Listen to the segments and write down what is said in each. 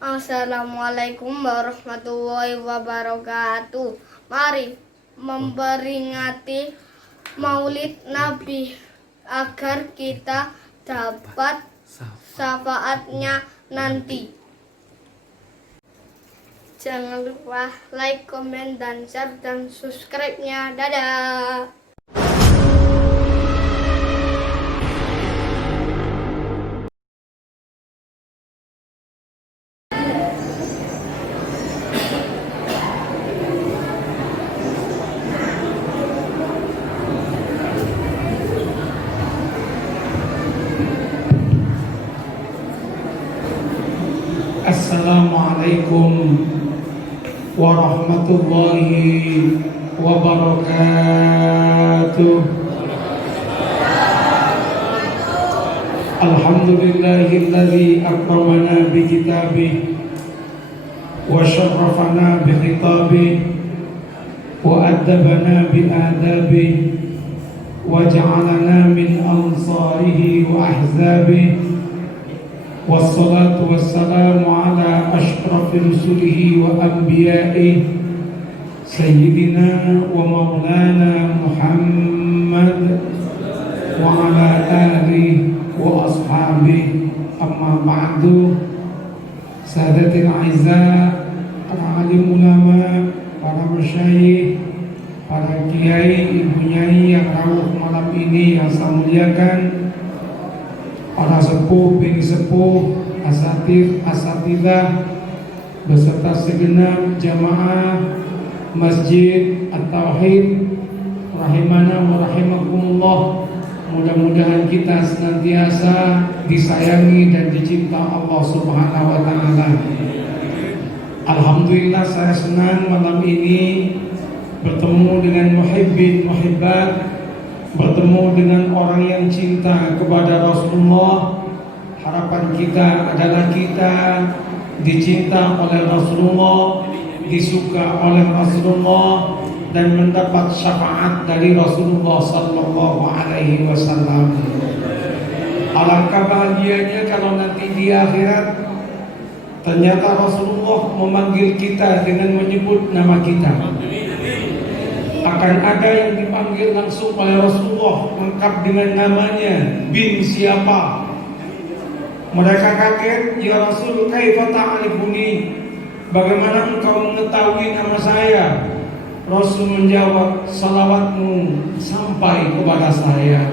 Assalamualaikum warahmatullahi wabarakatuh. Mari memperingati Maulid Nabi agar kita dapat syafaatnya nanti. Jangan lupa like, komen, dan share, dan subscribe-nya. Dadah. Assalamualaikum warahmatullahi wabarakatuh. Alhamdulillahilladzi akramana bi kitabih wa syarrafana bi khitabih wa addabana bi adabih wa ja'alana min ansarihi wa ahzabih. Wassalatu wassalamu ala ashraf rusulihi wa anbiya'ihi Sayyidina wa maulana Muhammad wa ala alihi wa ashabihi. Amma ba'du. Sadatil a'izza, para alim ulama, para masyayikh, para kiai, ibu nyai yang rawuh malam ini yang saya muliakan, para sepuh, bini sepuh, asatid, asatidah, beserta segenap jamaah Masjid At-Tauhid rahimana wa rahimakumullah. Mudah-mudahan kita senantiasa disayangi dan dicinta Allah Subhanahu wa taala. Alhamdulillah, saya senang malam ini bertemu dengan muhibbin muhibbat, bertemu dengan orang yang cinta kepada Rasulullah. Harapan kita adalah kita dicinta oleh Rasulullah, disuka oleh Rasulullah, dan mendapat syafaat dari Rasulullah sallallahu alaihi wasallam. Alangkah bahagianya kalau nanti di akhirat ternyata Rasulullah memanggil kita dengan menyebut nama kita. Akan ada yang dipanggil langsung oleh Rasulullah lengkap dengan namanya, bin siapa. Mereka kaget, ya Rasul, kaifa ta'rifuni, bagaimana engkau mengetahui nama saya? Rasul menjawab, salawatmu sampai kepada saya.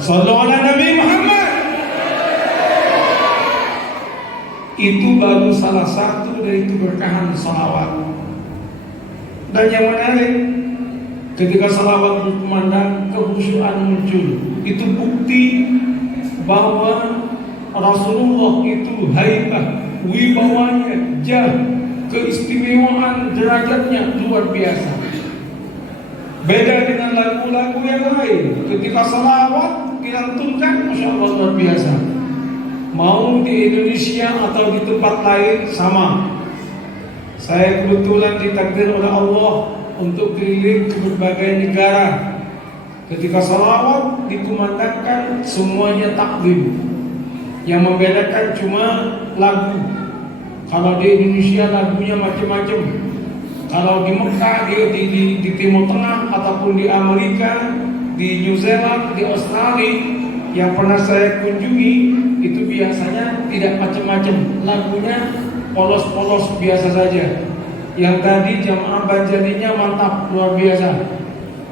Sallallahu ala Nabi Muhammad. Itu baru salah satu dari keberkahan salawat. Dan yang menarik, ketika salawat berkumandang, kekhusyuan muncul. Itu bukti bahwa Rasulullah itu haibah, wibawanya, keistimewaan derajatnya luar biasa. Beda dengan lagu-lagu yang lain. Ketika salawat dilantunkan, Masya Allah, luar biasa. Mau di Indonesia atau di tempat lain sama. Saya kebetulan ditakdir oleh Allah untuk keliling ke berbagai negara. Ketika salawat dikumandangkan, semuanya takdim. Yang membedakan cuma lagu. Kalau di Indonesia lagunya macam-macam. Kalau di Mekah, di Timur Tengah, ataupun di Amerika, di New Zealand, di Australia, yang pernah saya kunjungi, itu biasanya tidak macam-macam. Lagunya polos-polos biasa saja. Yang tadi jamaah Banjarinya mantap, luar biasa.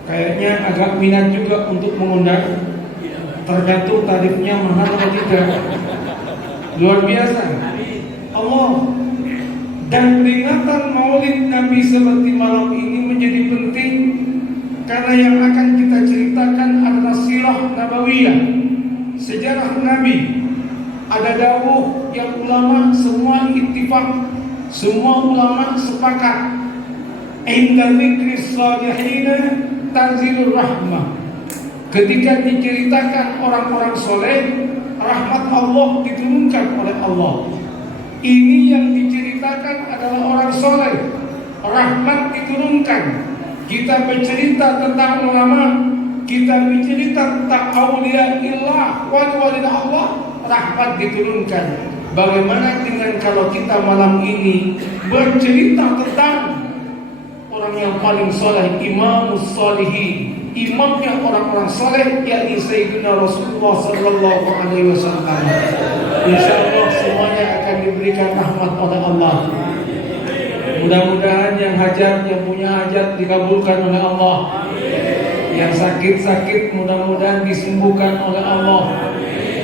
Kayaknya agak minat juga untuk mengundang. Tergantung tarifnya mahal atau tidak. Luar biasa. Allah. Dan peringatan Maulid Nabi seperti malam ini menjadi penting, karena yang akan kita ceritakan adalah sirah nabawiyah, sejarah Nabi. Ada dawuh yang ulama semua ittifaq, semua ulama sepakat, inda dzikris salihina tanzilur rahmah. Ketika diceritakan orang-orang soleh, rahmat Allah diturunkan oleh Allah. Ini yang diceritakan adalah orang soleh, rahmat diturunkan. Kita bercerita tentang ulama, kita bercerita tentang aulia illah, wali-wali Allah, rahmat diturunkan. Bagaimana dengan kalau kita malam ini bercerita tentang orang yang paling soleh, imamus solihin, imamnya orang-orang soleh, yakni Sayyidina Rasulullah Sallallahu Alaihi Wasallam. InsyaAllah semuanya akan diberikan rahmat oleh Allah. Mudah-mudahan yang hajat, yang punya hajat dikabulkan oleh Allah. Yang sakit-sakit mudah-mudahan disembuhkan oleh Allah.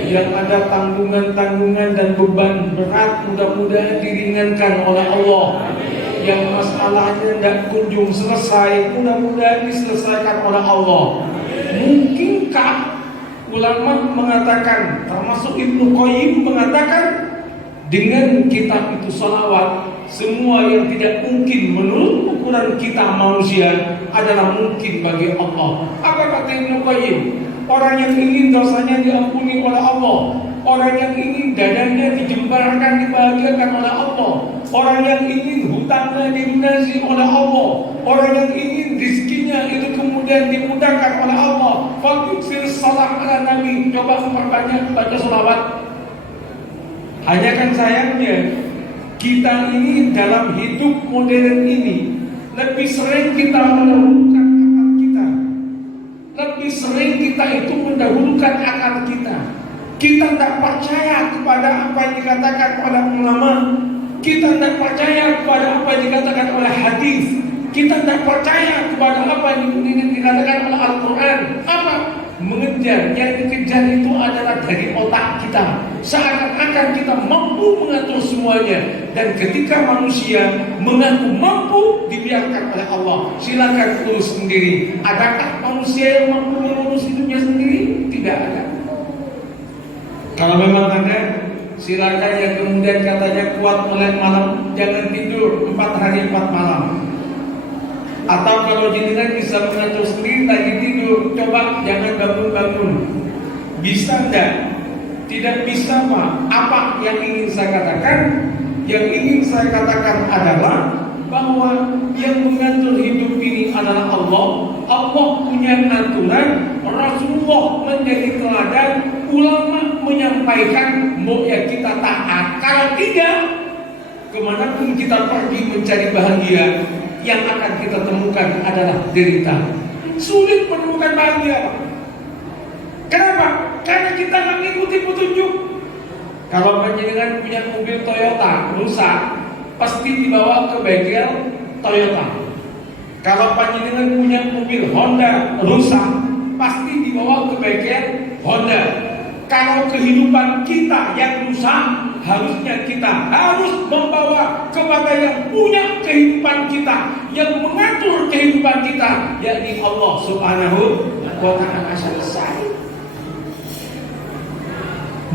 Yang ada tanggungan-tanggungan dan beban berat mudah-mudahan diringankan oleh Allah. Yang masalahnya tidak kunjung selesai mudah-mudahan diselesaikan oleh Allah. Mungkinkah ulama mengatakan, termasuk Ibnu Qayyim mengatakan, dengan kitab itu salawat, semua yang tidak mungkin menurut ukuran kita manusia adalah mungkin bagi Allah. Apa kata Ibnu Qayyim? Orang yang ingin dosanya diampuni oleh Allah, orang yang ingin dadanya dijembarkan dibahagiakan oleh Allah, orang yang ingin hutangnya dilunasi oleh Allah, orang yang ingin rizkinya itu kemudian dimudahkan oleh Allah. Fakutsir salat ala Nabi, coba memperbanyak baca salawat. Hanya kan sayangnya kita ini dalam hidup modern ini lebih sering kita mendahulukan akal kita. Lebih sering kita itu mendahulukan akal kita. Kita tidak percaya kepada apa yang dikatakan oleh ulama. Kita tidak percaya kepada apa yang dikatakan oleh hadis. Kita tidak percaya kepada apa yang dikatakan oleh Al-Quran. Apa? Mengejar, yang dikejar itu adalah dari otak kita. Seakan-akan kita mampu mengatur semuanya. Dan ketika manusia mengaku mampu, dibiarkan oleh Allah. Silakan urus sendiri. Adakah manusia yang mampu mengurus hidupnya sendiri? Tidak ada. Kalau memang ada, silakan yang kemudian katanya kuat melek malam, jangan tidur 4 hari 4 malam. Atau kalau jenengan bisa mengatur sendiri lagi tidur, coba jangan bangun-bangun. Bisa enggak? Tidak bisa Pak. Apa yang ingin saya katakan? Yang ingin saya katakan adalah bahwa yang mengatur hidup ini adalah Allah. Allah punya aturan, Rasulullah menjadi teladan, ulama menyampaikan, mau ya kita taat. Kalau tidak, kemanapun kita pergi mencari bahagia, yang akan kita temukan adalah derita. Sulit menemukan bahagia. Kenapa? Karena kita nggak mengikuti petunjuk. Kalau panjenengan punya mobil Toyota rusak, pasti dibawa ke bengkel Toyota. Kalau panjenengan punya mobil Honda rusak, pasti dibawa ke bengkel Honda. Kalau kehidupan kita yang rusak, harusnya kita harus membawa kepada yang punya kehidupan kita, yang mengatur kehidupan kita, yakni Allah Subhanahu wa ta'ala. Selesai.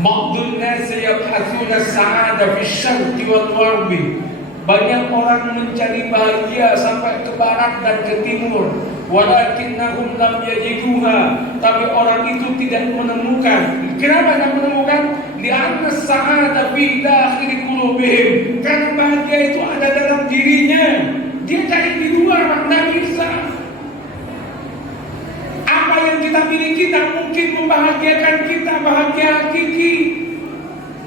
Ma'dun nasi yabhathuna sa'ada fi syarqi wal gharbi. Banyak orang mencari bahagia sampai ke barat dan ke timur, walakinnahum lam yajiduha, tapi orang itu tidak menemukan. Kenapa tidak menemukan? Li'anna sa'ada fi dakhili qulubihim, karena bahagia itu ada dalam dirinya. Dia cari di luar, tidak bisa. Apa yang kita miliki tak mungkin membahagiakan kita bahagia hakiki.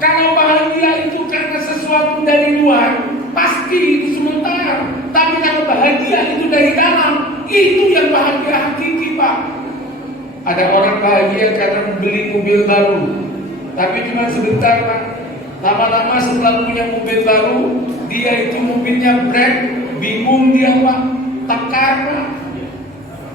Kalau bahagia itu karena sesuatu dari luar, pasti itu sementara. Tapi kalau bahagia itu dari dalam, itu yang bahagia hakiki Pak. Ada orang bahagia karena beli mobil baru, tapi cuma sebentar Pak. Lama-lama setelah punya mobil baru, dia itu mobilnya break, bingung dia Pak, tekar Pak.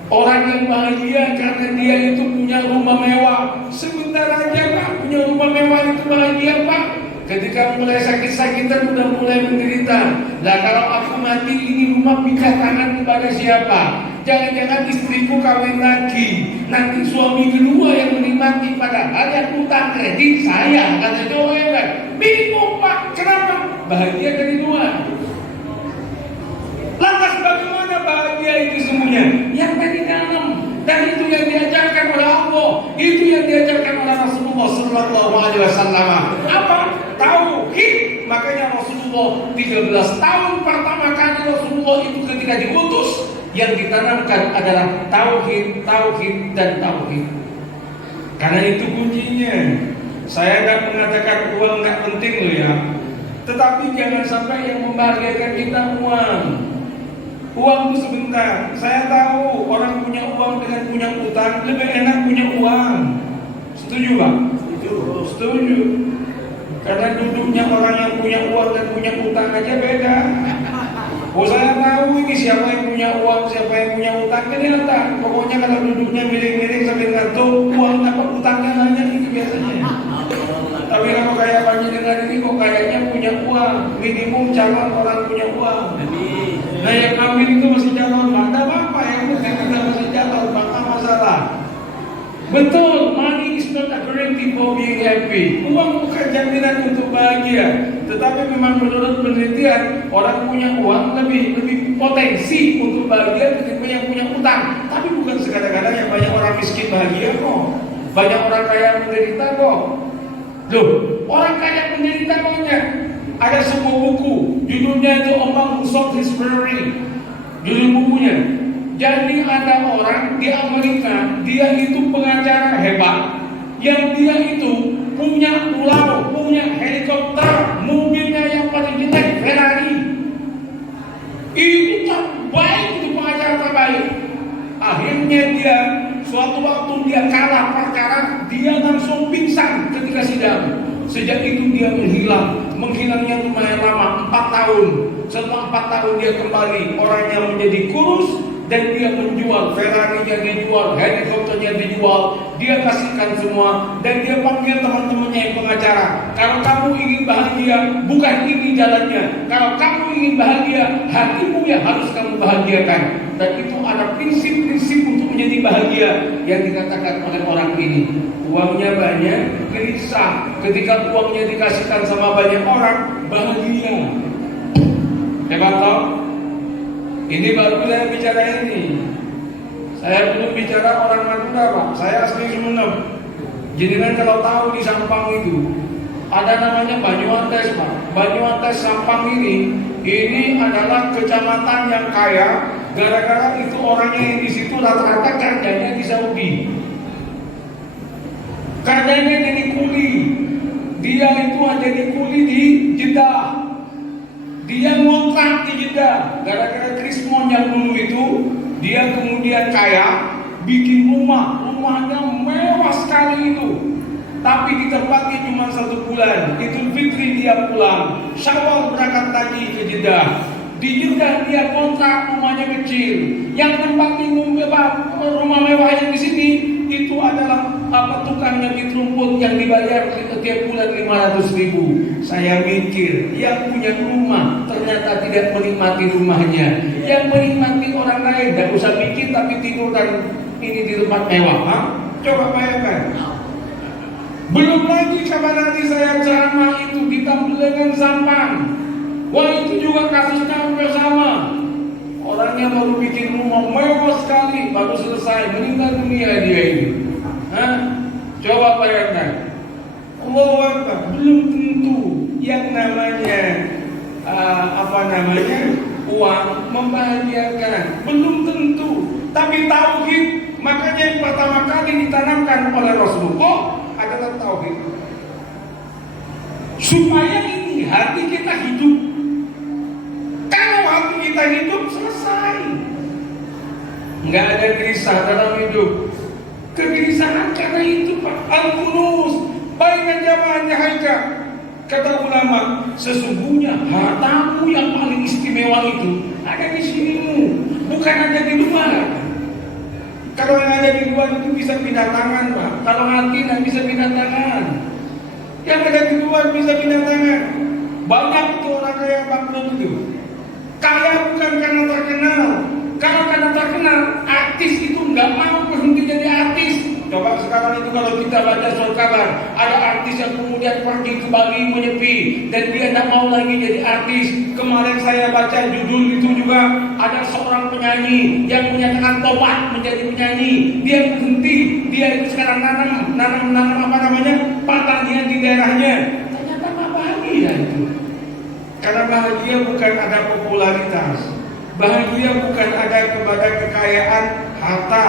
Orang yang bahagia karena dia itu punya rumah mewah, sebentar aja Pak, punya rumah mewah itu bahagia Pak. Ketika mulai sakit-sakitan udah mulai menderita. Lah kalau aku mati ini rumah pindah tangan kepada siapa? Jangan-jangan istriku kawin lagi, nanti suami kedua yang menikmati, padahal yang utang kredit saya, kata cowok kan. Bingung Pak, kenapa? Bahagia dari luar. Lantas bagaimana bahagia itu semuanya? Yang dari dalam. Dan itu yang diajarkan oleh Allah, itu yang diajarkan oleh Rasulullah Sallallahu Alaihi Wasallam. Apa? Tauhid. Makanya Rasulullah 13 tahun pertama kali Rasulullah itu ketika diutus, yang ditanamkan adalah tauhid, tauhid dan tauhid. Karena itu kuncinya. Saya nggak mengatakan uang nggak penting loh ya. Tetapi jangan sampai yang membahagiakan kita uang. Uang itu sebentar. Saya tahu orang punya uang dengan punya utang lebih enak punya uang. Setuju Pak? Setuju. Karena duduknya orang yang punya uang dan punya utang aja beda. Oh saya tahu ini siapa yang punya uang, siapa yang punya utang, kelihatan. Pokoknya kalau duduknya miring-miring sambil ngantuk, uang dapat utangnya banyak itu biasanya. Tapi kalau kayak banyak dengan ini kok kayaknya punya uang, minimum calon orang punya uang. Nah yang kawin itu masih calon, maka apa yang kita masih calon, maka masalah. Betul, money is not a guarantee for being happy. Uang bukan jaminan untuk bahagia. Tetapi memang menurut penelitian, orang punya uang lebih potensi untuk bahagia ketimbang yang punya utang. Tapi bukan sekadar-kadar yang banyak orang miskin bahagia kok. Banyak orang kaya menderita kok. Loh, orang kaya menderita banyak. Ada sebuah buku, judulnya itu Among Sought His Fury. Judul bukunya. Jadi ada orang di Amerika, dia itu pengacara hebat, yang dia itu punya pulau, punya helikopter, mobilnya yang paling jelek Ferrari. Itu terbaik, itu pengacara terbaik. Akhirnya dia suatu waktu dia kalah perkara, dia langsung pingsan ketika sidang. Sejak itu dia menghilangnya lumayan lama, 4 tahun. Setelah 4 tahun dia kembali, orangnya menjadi kurus. Dan dia menjual, Ferrari-nya dijual, helikopternya dijual, dia kasihkan semua. Dan dia panggil teman-temannya yang pengacara. Kalau kamu ingin bahagia, bukan ini jalannya. Kalau kamu ingin bahagia, hatimu yang harus kamu bahagiakan. Dan itu ada prinsip-prinsip untuk menjadi bahagia yang dikatakan oleh orang ini. Uangnya banyak, gelisah. Ketika uangnya dikasihkan sama banyak orang, bahagia. Hebat toh? Ini baru saya bicara ini. Saya belum bicara orang Madura Pak. Saya asli Sumeneb. Jadi kan kalau tahu di Sampang itu ada namanya Banyuwantes Pak. Banyuwantes Sampang ini adalah kecamatan yang kaya. Gara-gara itu orangnya yang di situ rata-rata kerjanya di Saudi. Kerjanya jadi kuli. Dia itu jadi kuli di Jeddah. Dia ngontrak di Jeddah. Gara-gara Krismon yang dulu itu, dia kemudian kaya, bikin rumahnya mewah sekali itu. Tapi ditempati cuma 1 bulan. Idul Fitri dia pulang, Syawal berangkat lagi ke Jeddah. Di Jeddah dia kontrak rumahnya kecil. Yang tempati rumah mewah yang di sini itu adalah tukang nyebit rumput yang dibayar setiap bulan 500.000. Saya mikir, yang punya rumah ternyata tidak menikmati rumahnya. Yang menikmati orang lain, tidak usah bikin tapi tidur dan ini di tempat mewah. Ha? Coba bayangkan. Belum lagi kapan nanti saya ceramah itu ditambah dengan Sampang. Wah itu juga kasusnya hampir sama. Orangnya baru bikin rumah mewah sekali, baru selesai meninggal dunia dia ini. Hah? Coba bayangkan. Allahu Akbar. Belum tentu yang namanya uang membahagiakan. Belum tentu. Tapi tauhid, makanya yang pertama kali ditanamkan oleh Rasulullah adalah tauhid. Supaya ini hati kita hidup. Kalau hati kita hidup, selesai. Nggak ada gelisah dalam hidup. Kegelisahan karena itu Pak. Al-Kunuz, bainal jamaah haika. Kata ulama, sesungguhnya hartamu yang paling istimewa itu ada di sinimu, bukan ada di luar. Kalau yang ada di luar itu bisa pindah tangan Pak. Kalau hati tidak bisa pindah tangan. Yang ada di luar bisa pindah tangan. Banyak itu orang kaya bangkrut itu. Kaya bukan karena terkenal. Kalau karena terkenal, artis itu nggak mau berhenti jadi artis. Coba sekarang itu kalau kita baca surat kabar, ada artis yang kemudian pergi ke Bali menyepi dan dia tidak mau lagi jadi artis. Kemarin saya baca judul itu juga, ada seorang penyanyi yang menyatakan tobat menjadi penyanyi. Dia berhenti, dia itu sekarang nanam pertanian di daerahnya. Ternyata nggak bahagia itu. Karena bahagia bukan ada popularitas. Bahagia bukan ada kepada kekayaan harta.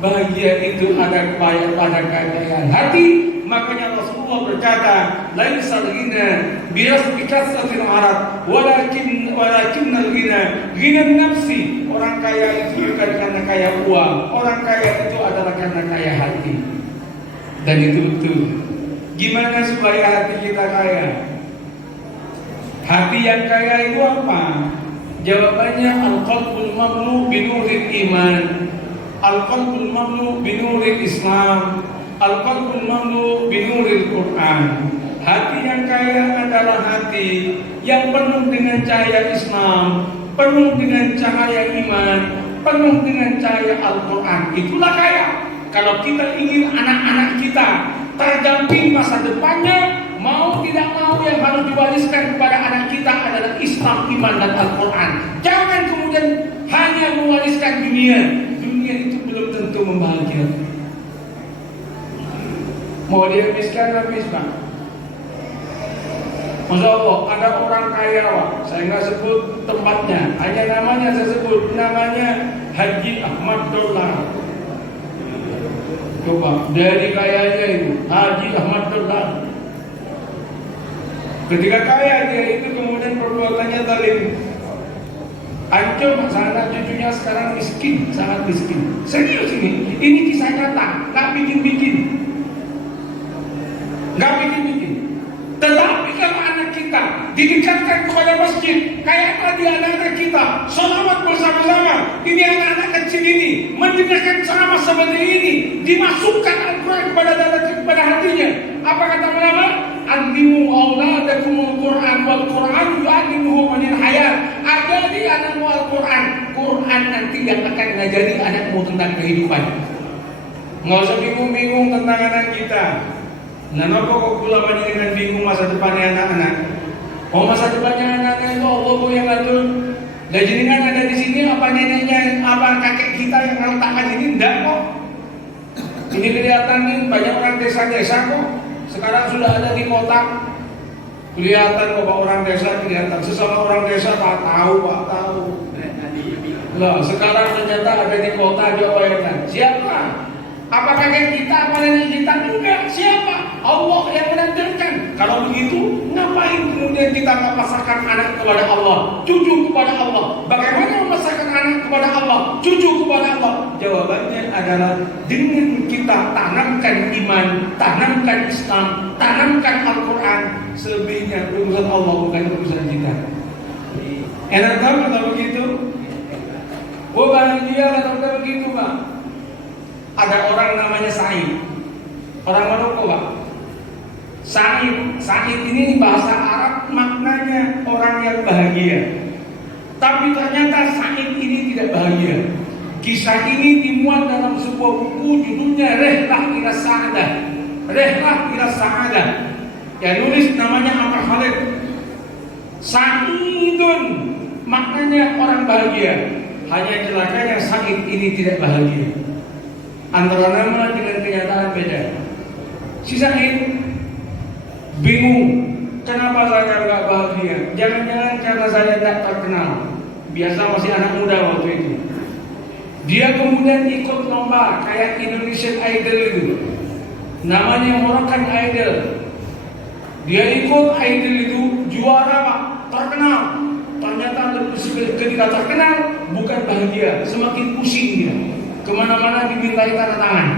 Bahagia itu ada pada kekayaan hati, Makanya Rasulullah berkata, laisal ghina bi kasratil arad, walakinnal ghina nafsi. Orang kaya itu bukan karena kaya uang, orang kaya itu adalah karena kaya hati. Dan itu betul. Gimana supaya hati kita kaya? Hati yang kaya itu apa? Jawabannya al-qalbul mamlu binuril iman, al-qalbul mamlu binuril Islam, al-qalbul mamlu binuril Quran. Hati yang kaya adalah hati yang penuh dengan cahaya Islam, penuh dengan cahaya iman, penuh dengan cahaya Al-Quran. Itulah kaya. Kalau kita ingin anak-anak kita terdamping masa depannya, mau tidak mau yang harus diwariskan kepada anak kita adalah Islam, iman, dan Al-Quran. Jangan kemudian hanya mewariskan dunia. Dunia itu belum tentu membahagiakan. Mau dihabiskan, habis Pak. Masya Allah, ada orang kaya Pak. Saya nggak sebut tempatnya, hanya namanya saya sebut. Namanya Haji Ahmad Dollar. Coba, dari kayanya itu Haji Ahmad Dollar. Ketika kaya dia itu kemudian perbuatannya zalim. Hancur anak cucunya sekarang miskin, sangat miskin. Serius ini kisah nyata, nggak bikin-bikin. Nggak bikin-bikin. Tetapi kalau anak kita didekatkan kepada masjid, kayak tadi anak-anak kita sholawat bersama-sama, ini anak-anak kecil ini mendengarkan ceramah seperti ini, dimasukkan Al-Quran kepada hatinya. Apa kata ulama? Andimu auladakumul Quran wal Quran yu'allimuhum anil hayat. Ajari anakmu Al-Quran, Quran nanti yang akan ngajari anakmu tentang kehidupan. Nggak usah bingung-bingung tentang anak kita. Nah, kok pula dengan bingung masa depannya anak-anak? Oh, masa depannya anak-anak itu Allah yang ngatur. Dan jadi kan ada di sini apa neneknya, apa kakek kita yang meletakkan ini? Enggak kok. Ini kelihatan nih banyak orang desa-desa kok. Sekarang sudah ada di kota. Kelihatan kok orang desa kelihatan. Sesama orang desa tak tahu. Loh, sekarang ternyata ada di kota Jawa Barat. Siapa? Apa kakek kita, apa nenek kita? Enggak, siapa? Allah yang menandakan. Kalau begitu, ngapain kemudian kita memasarkan anak kepada Allah, cucu kepada Allah? Bagaimana memasarkan anak kepada Allah, cucu kepada Allah? Jawabannya adalah dengan kita tanamkan iman, tanamkan Islam, tanamkan Al-Quran. Selebihnya urusan Allah, bukan urusan kita. Enak tahu kalau begitu? Oh, bahagia kalau begitu, Pak. Ada orang namanya Said, orang Maroko Pak. Said ini bahasa Arab maknanya orang yang bahagia. Tapi ternyata Said ini tidak bahagia. Kisah ini dimuat dalam sebuah buku judulnya Rihlah ila Sa'adah. Rihlah ila Sa'adah. Yang nulis namanya Amr Khalid. Sa'idun maknanya orang bahagia. Hanya celakanya Said ini tidak bahagia. Antara nama dengan kenyataan beda. Si Said bingung, kenapa saya nggak bahagia? Jangan-jangan karena saya tidak terkenal. Biasa masih anak muda waktu itu. Dia kemudian ikut lomba kayak Indonesian Idol itu. Namanya Moroccan Idol. Dia ikut Idol itu juara Pak, terkenal. Ternyata ketika terkenal bukan bahagia, semakin pusing dia. Kemana-mana dimintai tanda tangan.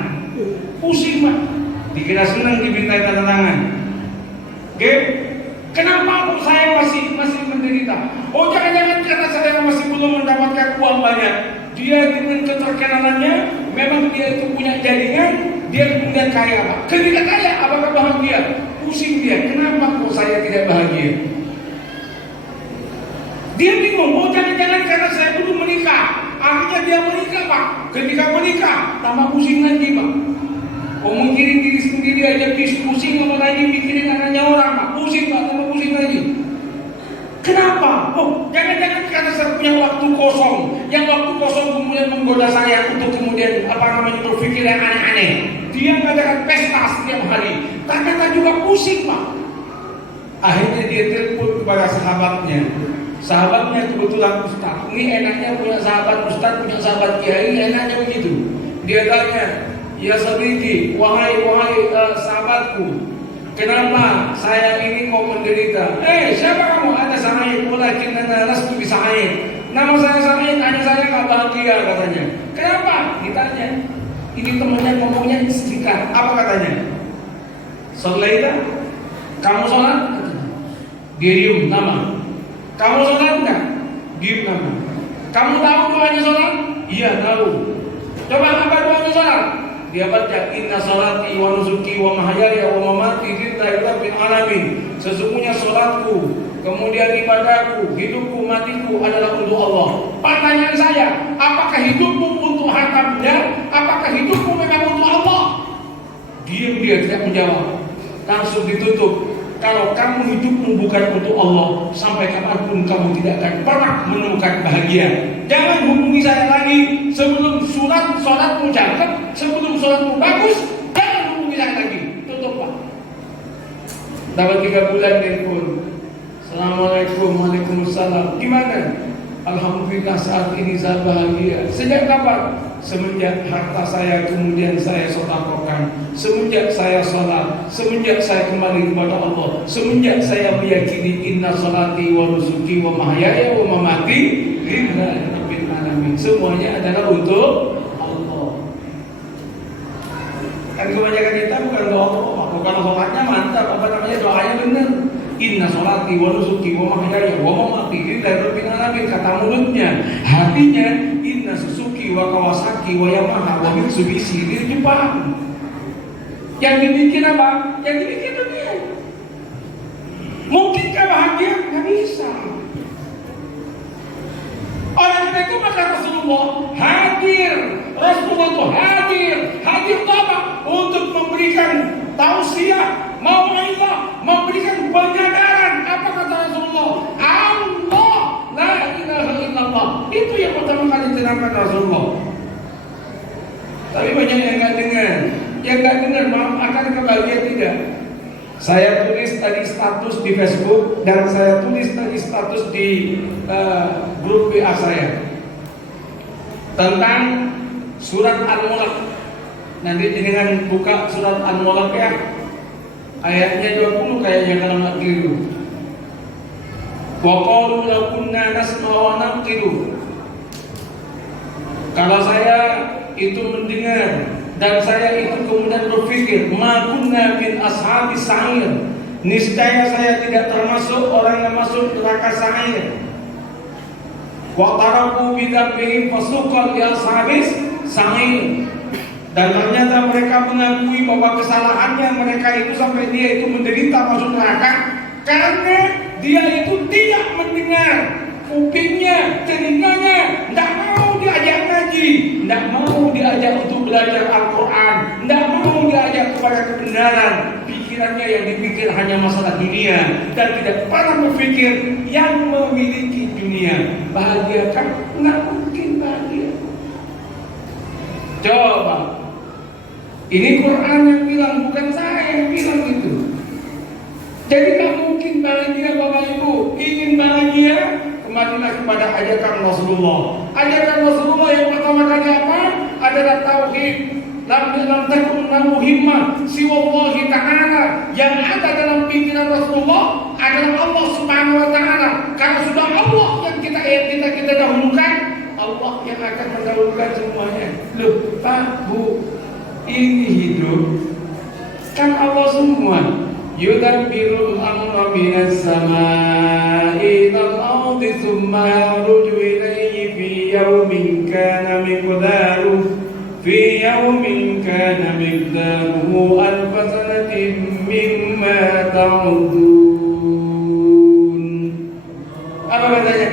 Pusing Pak. Dikira senang dimintai tanda tangan. Oke? Kenapa kok saya masih menderita? Oh, jangan-jangan karena saya masih belum mendapatkan uang banyak. Dia dengan keterkenalannya, memang dia itu punya jaringan, dia kemudian kaya Pak. Ketika kaya, apakah bahagia? Pusing dia. Kenapa kok saya tidak bahagia? Dia bingung. Oh, jangan-jangan karena saya belum menikah. Akhirnya dia menikah Pak. Ketika menikah tambah pusing lagi Pak. Oh, mikirin diri sendiri aja pusing, apalagi mikirin anaknya orang Pak. Pusing Pak, tambah pusing lagi. Kenapa? Oh, jangan-jangan karena saya punya waktu kosong. Yang waktu kosong kemudian menggoda saya untuk kemudian berpikir yang aneh-aneh. Dia mengadakan pesta setiap hari. Ternyata juga pusing Pak. Akhirnya dia telepon kepada sahabatnya. Sahabatnya kebetulan ustaz. Ini enaknya punya sahabat ustaz, punya sahabat kiai, enaknya begitu. Dia tanya, Ya sedikit, wahai sahabatku, kenapa saya ini kok menderita? Siapa kamu? Ada Sa'id, walakin ana lastu bi Sa'id. Nama saya Sa'id, hanya saya nggak bahagia katanya. Kenapa? Ditanya. Ini temannya ngomongnya singkat. Apa katanya? Sholaita? Kamu sholat? Dia diem nama. Kamu sholat enggak? Diem nama. Kamu tahu doanya sholat? Iya tahu. Coba apa doanya sholat? Dia baca inna sholati wa nusuki wa mahyaya wa mamati lillahi rabbil alamin. Sesungguhnya sholatku, kemudian ibadahku, hidupku, matiku adalah untuk Allah. Pertanyaan saya, apakah hidupmu untuk harta benda? Apakah hidupmu memang untuk Allah? Diam dia tidak menjawab. Langsung ditutup. Kalau kamu hidupmu bukan untuk Allah, sampai kapanpun kamu tidak akan pernah menemukan bahagia. Jangan hubungi saya lagi sebelum sholatmu cakep, sebelum sholatmu bagus. Jangan hubungi saya lagi. Tutup Pak. Dapat 3 bulan telepon. Assalamualaikum, waalaikumsalam. Gimana? Alhamdulillah saat ini saya bahagia. Sejak kapan? Semenjak harta saya kemudian saya sedekahkan, semenjak saya sholat, semenjak saya kembali kepada Allah, semenjak saya meyakini inna sholati wa nusuki wa mahyaya wa mamati lillahi rabbil alamin. Semuanya adalah untuk Allah. Kan kebanyakan kita bukan doa Allah, bukan sholatnya mantap, apa namanya doanya benar. Inna sholati wa nusuki wa mahyaya wa mamati lillahi rabbil alamin, kata mulutnya. Hatinya inna Suzuki wa Kawasaki wa Yamaha wa Mitsubishi di Jepang. Yang dibikin apa? Yang dibikin dunia. Mungkinkah bahagia? Nggak bisa. Oleh karena itu maka Rasulullah hadir. Rasulullah itu hadir. Hadir itu apa? Untuk memberikan tausiah, mau'izah, memberikan penyadaran. Apa kata Rasulullah? Allah la ilaha illallah. Itu yang pertama kali diterangkan Rasulullah. Tapi banyak yang nggak dengar. Yang nggak dengar, maaf, akan kebahagiaan tidak. Saya tulis tadi status di Facebook dan saya tulis tadi status di grup WA saya tentang surat Al-Mulk. Nanti dengan buka surat Al-Mulk ya, ayatnya 20 kayaknya kalau nggak keliru. Wa qalu law kunna nasma'u wa naqilu. Kalau saya itu mendengar dan saya itu kemudian berpikir, ma kunna min ashabis sa'ir, niscaya saya tidak termasuk orang yang masuk neraka sa'ir. Wa taraku bidambihim fasuqal li ashabis sa'ir. Dan ternyata mereka mengakui bahwa kesalahannya mereka itu sampai dia itu menderita masuk neraka karena dia itu tidak mendengar. Kupingnya, telinganya tidak mau diajak ngaji, tidak mau diajak untuk belajar Al-Quran, tidak mau diajak kepada kebenaran. Pikirannya yang dipikir hanya masalah dunia dan tidak pernah berpikir yang memiliki dunia. Bahagia kan? Nggak mungkin bahagia. Coba, ini Quran yang bilang, bukan saya yang bilang itu. Jadi nggak mungkin bahagia Bapak Ibu. Ingin bahagia, kembalilah kepada ajakan Rasulullah. Ajakan Rasulullah yang pertama kali apa? Adalah tauhid. Lam takun lahu himmah siwallahi ta'ala. Yang ada dalam pikiran Rasulullah adalah Allah Subhanahu wa taala. Karena sudah Allah yang kita dahulukan, Allah yang akan mendahulukan semuanya. Loh, Pak, Bu, ini hidup kan Allah semua. Yudabbirul amra minas samai ilal ardi thumma yaruju ilayhi fi yawmin kana miqdaruhu alf sanatin mimma ta'udun. Apa katanya?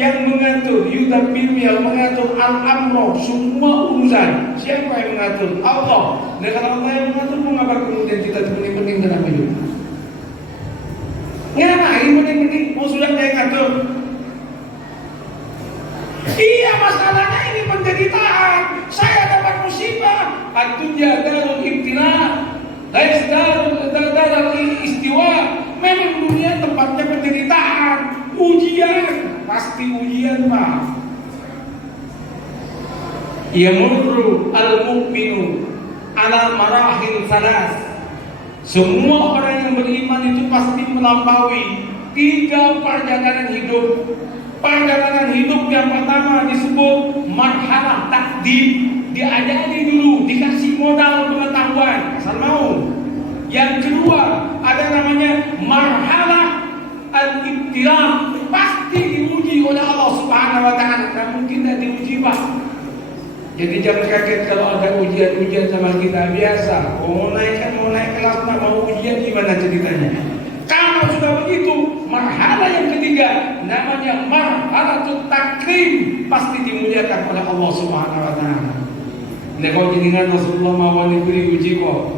Yang mengatur, yudabbir, yang mengatur al-amra, semua urusan. Siapa yang mengatur? Allah. Nah kalau Allah yang mengatur, mengapa kemudian kita pening-pening dalam hidup? Ngapain pening-pening? Mau sudah dia ngatur? Iya, masalahnya ini penderitaan. Saya dapat musibah. Ad-dunya darul ibtila, lais darul istiwa. Memang dunia tempatnya penderitaan, ujian. Pasti ujian, Pak. Yamurru al-mu'minu ala marahil salas. Semua orang yang beriman itu pasti melampaui 3 perjalanan hidup. Perjalanan hidup yang pertama disebut marhalah takdim. Diajari dulu, dikasih modal pengetahuan, asal mau. Yang kedua ada namanya marhalah al-ibtilah, pasti diuji oleh Allah Subhanahu wa taala. Tak mungkin tak diuji, Pak. Jadi jangan kaget kalau ada ujian-ujian sama kita. Biasa, mau naik kelas, mau ujian gimana ceritanya. Kalau sudah begitu, marhalah yang ketiga namanya marhalatul takrim, pasti dimuliakan oleh Allah Subhanahu wa taala. Nek kau jenengan Rasulullah mau diberi uji kok.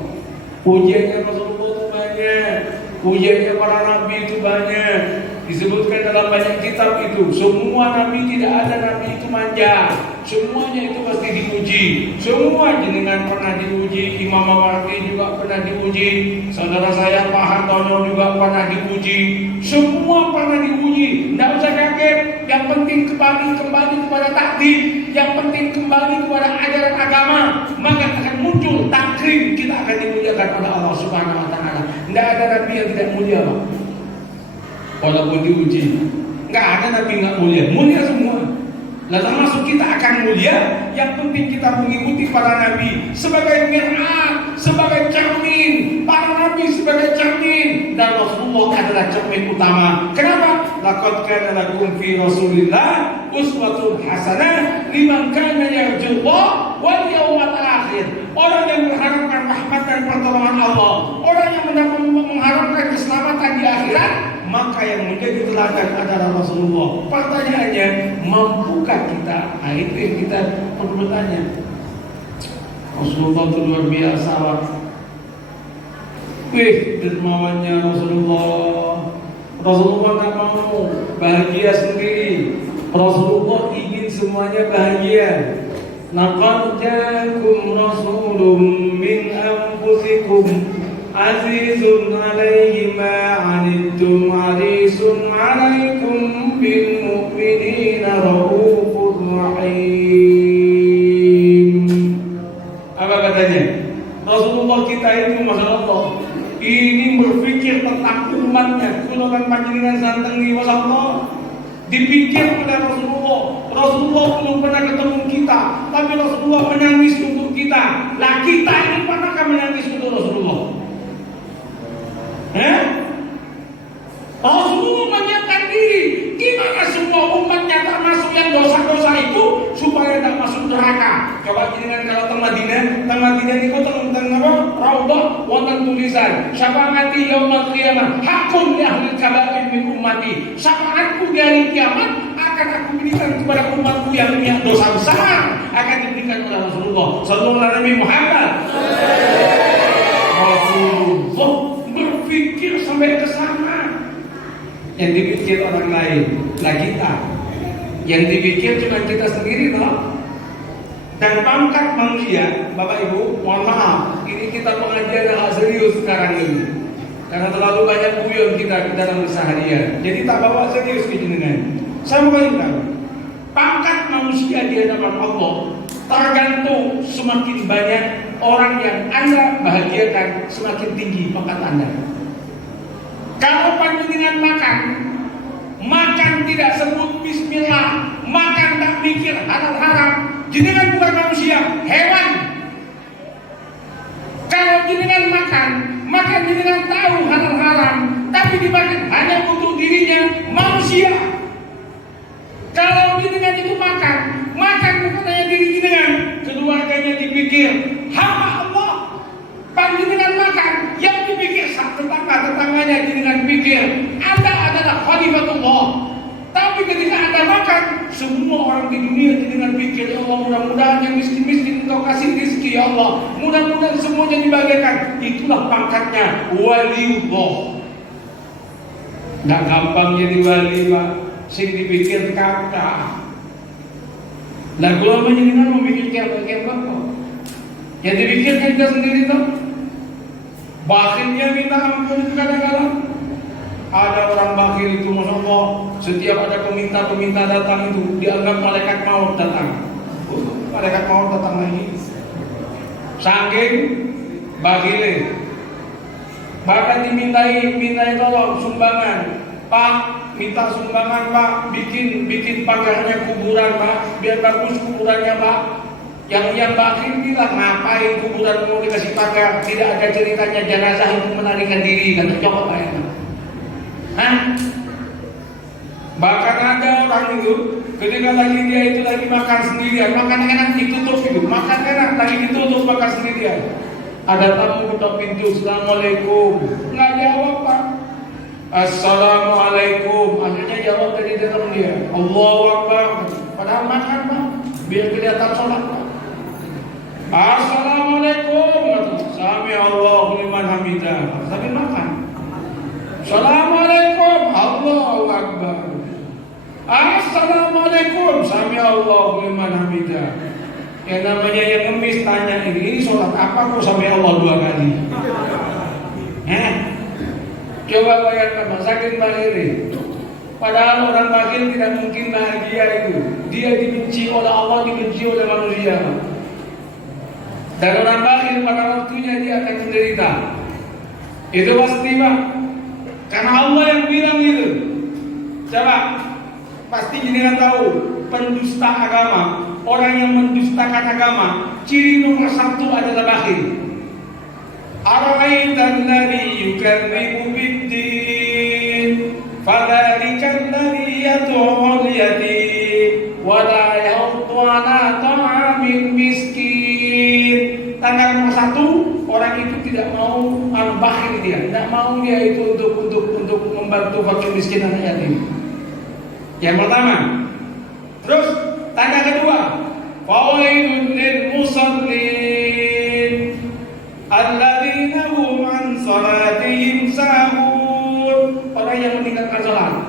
Ujiannya Rasulullah itu banyak, ujiannya para nabi itu banyak. Disebutkan dalam banyak kitab itu, semua nabi, tidak ada nabi itu manja. Semuanya itu pasti diuji. Semua jenengan pernah diuji, Imam Mawardi juga pernah diuji, saudara saya Pak Hartono juga pernah diuji. Semua pernah diuji. Tidak usah kaget. Yang penting kembali kepada takdir. Yang penting kembali kepada ajaran agama, maka akan muncul takrim. Kita akan dimuliakan oleh Allah Subhanahu wa taala. Tidak ada nabi yang tidak mulia, Pak. Walaupun diuji, nggak ada nabi nggak mulia, mulia semua. Nah, termasuk kita akan mulia. Yang penting kita mengikuti para nabi sebagai mir'at, sebagai cermin. Para nabi sebagai cermin, dan Rasulullah adalah cermin utama. Kenapa? Laqad kana lakum fi Rasulillah uswatun hasanah liman kana yarjullah wal yawmal akhir. Orang yang mengharapkan rahmat dan pertolongan Allah, orang yang mengharapkan keselamatan di akhirat, maka yang menjadi teladan adalah Rasulullah. Pertanyaannya, mampukah kita? Nah, itu yang kita perlu bertanya. Rasulullah itu luar biasa, Pak. Dermawannya Rasulullah. Rasulullah tak mau bahagia sendiri. Rasulullah ingin semuanya bahagia. Laqad ja'akum rasulun min anfusikum azizun 'alaihi ma 'anittum harisun 'alaikum bil mu'minina raufur rahim. Apa katanya? Rasulullah kita itu, Masya Allah, ini berpikir tentang umatnya. Kulokan panjenengan santeng di Masya Allah, dipikir oleh Rasulullah. Rasulullah belum pernah ketemu kita, tapi Rasulullah menangis untuk kita. Lah kita ini pernahkah menangis untuk Rasulullah? Rasulullah menyiapkan diri. Gimana semua umatnya termasuk yang dosa-dosa itu supaya tidak masuk neraka? Coba jenengan kalau teng Madinah niku teng apa? Raudhah wonten tulisan syafaati yaumil qiyamah hakun li ahli kabair min ummati. Syafaatku di hari kiamat akan aku berikan kepada umatku yang punya dosa besar, akan diberikan oleh Rasulullah sallallahu alaihi Muhammad. Rasulullah berpikir sampai ke sana. Yang dipikir orang lain, lah kita. Yang dipikir cuma kita sendiri, toh. Dan pangkat manusia, Bapak Ibu, mohon maaf, ini kita pengajian hal serius sekarang ini. Karena terlalu banyak guyon kita dalam keseharian. Jadi tak bawa serius ke jenengan. Saya mau tahu, pangkat manusia di hadapan Allah tergantung semakin banyak orang yang Anda bahagiakan, semakin tinggi pangkat Anda. Kalau panjenengan makan tidak sebut bismillah, makan tak mikir halal haram, jenengan bukan manusia, hewan. Kalau jenengan makan jenengan tahu halal haram, tapi dimakan hanya untuk dirinya, manusia. Kalau jenengan itu makan bukan hanya diri jenengan, keluarganya dipikir, hamba Allah. Panjenengan makan, yang dipikir tetangganya jenengan pikir Anda adalah khalifatullah. Tapi ketika Anda makan, semua orang di dunia jenengan pikir, ya Allah, mudah-mudahan yang miskin-miskin Engkau kasih rezeki, ya Allah, mudah-mudahan semuanya dibagikan. Itulah pangkatnya waliullah. Nggak gampang jadi wali, Pak. Sing dipikir kakak. Lah kalau jenengan memikirkan apa? Yang dipikirkan kita sendiri tuh. Bakhilnya minta ampun kadang-kadang. Ada orang bakhil itu, Masya Allah, setiap ada peminta datang itu dianggap malaikat maut datang. Malaikat maut datang lagi. saking bagile. Bahkan dimintai tolong sumbangan. Pak, minta sumbangan Pak, bikin pagarnya kuburan Pak, biar bagus kuburannya Pak. Yang bakhil bilang, ngapain kuburan mau dikasih pagar? Tidak ada ceritanya jenazah itu menarikan diri, kata coba ya. Hah? Bahkan ada orang itu ketika lagi dia itu lagi makan sendirian, makan enak ditutup gitu, makan enak lagi ditutup makan sendirian. Ada tamu ketok pintu, Assalamualaikum, nggak jawab Pak. Assalamualaikum, akhirnya jawab dari dalam dia, Allahu Akbar. Padahal makan Pak, biar kelihatan sholat Pak. Assalamualaikum, sami Allahu liman hamidah, sambil makan. Assalamualaikum, Allahu Akbar. Assalamualaikum, sami Allahu liman hamidah. Yang namanya yang ngemis tanya ini sholat apa kok sampai Allah 2 kali? Coba bayangkan sakit bakhil. Padahal orang bakhil tidak mungkin bahagia itu. Dia dibenci oleh Allah, dibenci oleh manusia. Dan orang bakhil pada waktunya dia akan menderita. Itu pasti Pak. Karena Allah yang bilang gitu. Coba pasti jenengan tahu pendusta agama. Orang yang mendustakan agama, ciri nomor 1 adalah bakhil. Ara'aitan ladzi yukadzibu bid-din, fadzalika alladzi yad'ul yatim wa la yahuddu 'ala ta'amil miskin. Tanggal nomor 1, orang itu tidak mau bakhil dia, tidak mau dia itu untuk membantu fakir miskin dan yatim. Yang pertama. Terus tanda kedua, fawailun lil musallin alladzina hum an salatihim sahun. Orang yang meninggalkan salat.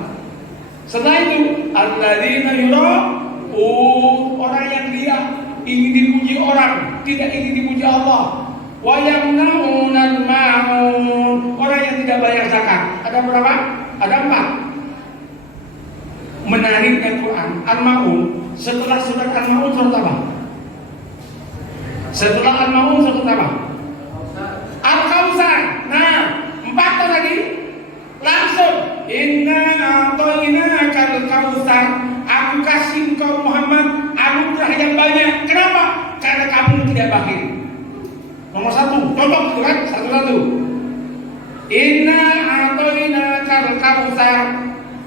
Setelah itu, alladzina yura'un, orang yang dia ingin dipuji orang, tidak ingin dipuji Allah. Wa yamna'unal ma'un, orang yang tidak bayar zakat. Ada berapa? Ada 4. Menarik Al-Quran Al-Ma'un. Setelah surat Al-Ma'un surat apa? Setelah Al-Ma'un surat apa? Al-Kautsar. Nah, 4 lagi. Langsung inna a'tainakal kautsar. Aku kasih engkau Muhammad anugerah yang banyak. Kenapa? Karena kamu tidak bakhil. Nomor 1, contoh itu kan satu-satu. Inna a'tainakal kautsar.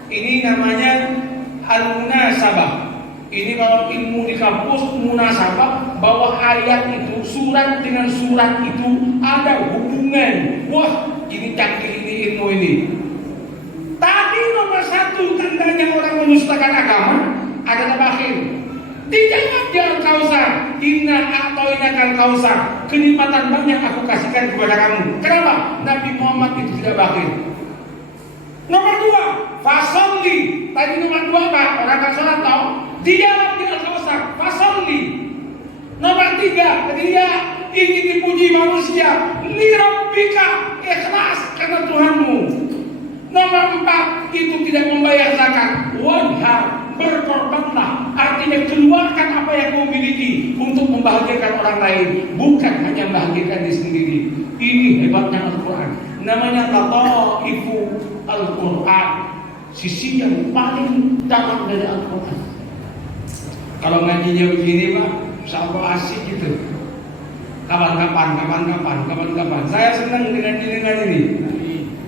Ini namanya al-munasabah. Ini kalau ilmu di kampus munasabah, bahwa ayat itu, surat dengan surat itu ada hubungan. Wah, ini canggih ini ilmu ini. Tapi nomor 1 tandanya orang mendustakan agama adalah bakhil. Dijawab di Al-Kautsar, inna a'tainakal kautsar. Kenikmatan banyak aku kasihkan kepada kamu. Kenapa? Nabi Muhammad itu tidak bakhil. Nomor 2, fasolli. Tadi nomor 2 apa? Orang kan sholat tau? Dijawab di Al-Kautsar, fasolli. Nomor 3, dia ingin dipuji manusia. Lirabbika, ikhlas karena Tuhanmu. Nomor 4, itu tidak membayar zakat. Wanhar, berkorbanlah. Artinya keluarkan apa yang kau miliki untuk membahagiakan orang lain, bukan hanya membahagiakan diri sendiri. Ini hebatnya Al-Quran. Namanya Lataifu Al-Quran, sisi yang paling dalam dari Al-Quran. Kalau ngajinya begini Pak, insya-Allah asik gitu. Kapan-kapan. Saya senang dengan jenengan ini.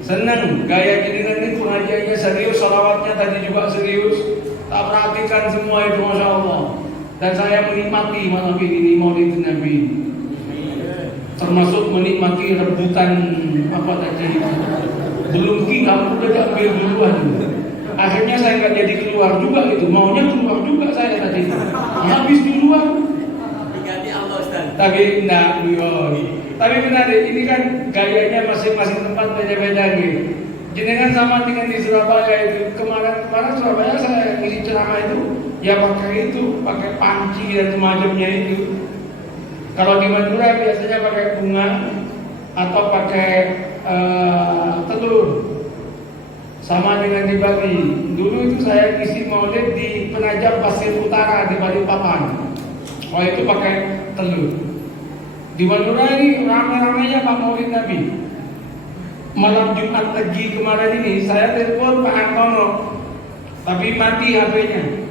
Senang gaya jenengan ini, pengajiannya serius, salawatnya tadi juga serius. Tak perhatikan semua itu, Masya Allah. Dan saya menikmati malam ini Maulid Nabi. Termasuk menikmati rebutan apa tadi. Belum kita udah diambil duluan. Akhirnya saya nggak jadi keluar juga itu. Maunya keluar juga saya tadi. Habis duluan. Diganti Allah Ustaz. Tapi enggak, tapi benar deh, ini kan gayanya masing-masing tempat beda-beda gitu. Jenengan sama dengan di Surabaya itu. Kemarin Surabaya saya ngisi ceramah itu, ya pakai panci dan semacamnya itu. Kalau di Madura biasanya pakai bunga atau pakai telur. Sama dengan di Bali. Dulu itu saya ngisi maulid di Penajam Pasir Utara di Balikpapan. Oh itu pakai telur. Di Madura ini ramai-ramainya Pak Maulid Nabi. Malam Jumat Legi kemarin ini saya telepon Pak Antono, tapi mati HP-nya.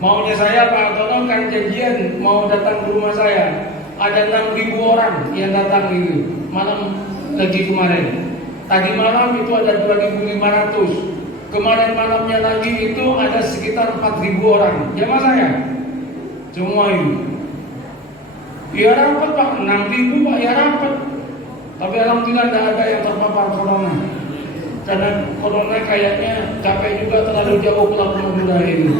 Maunya saya Pak Antono kan janjian mau datang ke rumah saya. Ada 6.000 orang yang datang itu malam Legi kemarin. Tadi malam itu ada 2.500. Kemarin malamnya lagi itu ada sekitar 4.000 orang. Jamaah saya semua ini. Ya rapat Pak, 6.000 Pak, ya rapat. Tapi alhamdulillah tidak ada yang terpapar corona. Karena corona kayaknya capek juga terlalu jauh pulang Madura ini.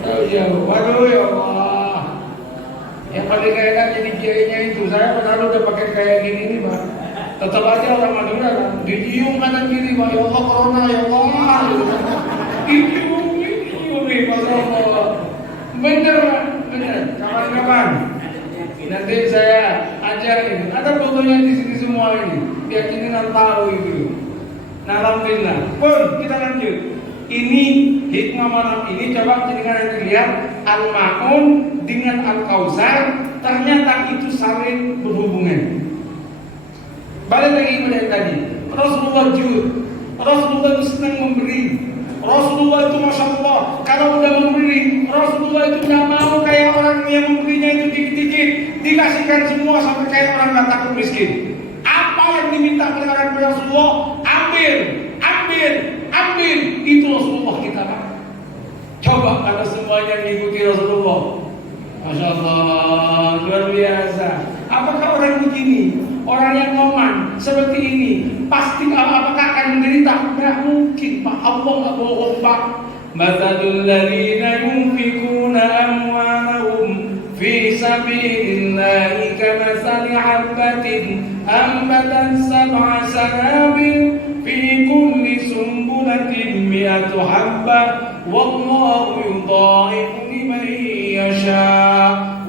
Terlalu jauh. Waduh ya Allah. Yang paling enak jadi kiainya itu. Saya padahal udah pakai kayak gini nih Pak. Tetap aja orang Madura kan dicium kanan kiri Pak. Ya Allah corona ya Allah. Dicium nih Pak Allah. Bener Pak. Kapan-kapan nanti saya ajarin. Ada fotonya di sini semua ini. Biar kita tahu itu. Nah, alhamdulillah. Pun kita lanjut. Ini hikmah malam ini coba jangan lihat Al-Ma'un dengan Al-Kausar, ternyata itu saling berhubungan. Balik lagi pada yang tadi. Rasulullah jujur. Rasulullah itu senang memberi. Rasulullah itu Masya Allah, kalau udah memberi, Rasulullah itu tidak mau kayak orang yang memberinya itu dikit-dikit, dikasihkan semua sampai kayak orang nggak takut miskin. Apa yang diminta oleh orang Rasulullah, ambil, ambil, ambil. Itu Rasulullah kita Pak. Coba kalau semuanya mengikuti Rasulullah, Masya Allah, luar biasa. Apakah orang begini, orang yang ngoman seperti ini, pasti apakah akan menderita? Tidak mungkin Pak, Allah nggak bohong Pak. Mathalul ladzina yunfikuna amwalahum fi sabilillahi kamathali habbatin ambatat sab'a sanabil fi kulli sumbulatin mi'atu habbah wallahu yudha'ifu liman yasha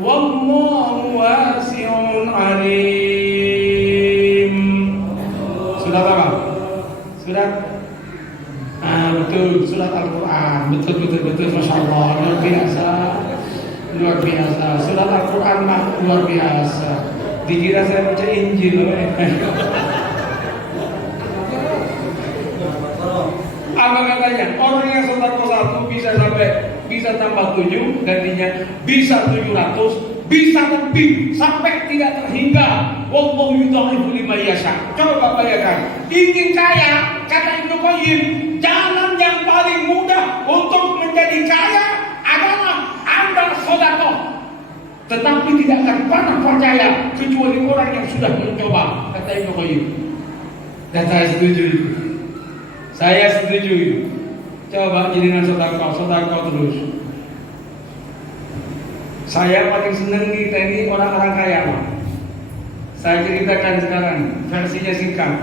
wallahu wasi'un 'alim. Sudah apa? Surat betul, surat Al-Quran. Betul, Masya Allah, luar biasa. Luar biasa. Surat Al-Quran luar biasa. Dikira saya baca Injil. Apa katanya? Orang yang sedekah satu bisa tambah 7, gantinya bisa 700, bisa lebih sampai tidak terhingga. Wallahu yudha'ifu liman yasha. Coba bayangkan, ingin kaya, kata Ibnu Qayyim, jalan yang paling mudah untuk menjadi kaya adalah Anda sedekah. Tetapi tidak akan pernah percaya kecuali orang yang sudah mencoba, kata Ibnu Qayyim. Dan saya setuju. Saya setuju. Coba jadikan sedekah terus. Saya paling senang kita ini orang-orang kaya. Saya ceritakan sekarang, versinya singkat.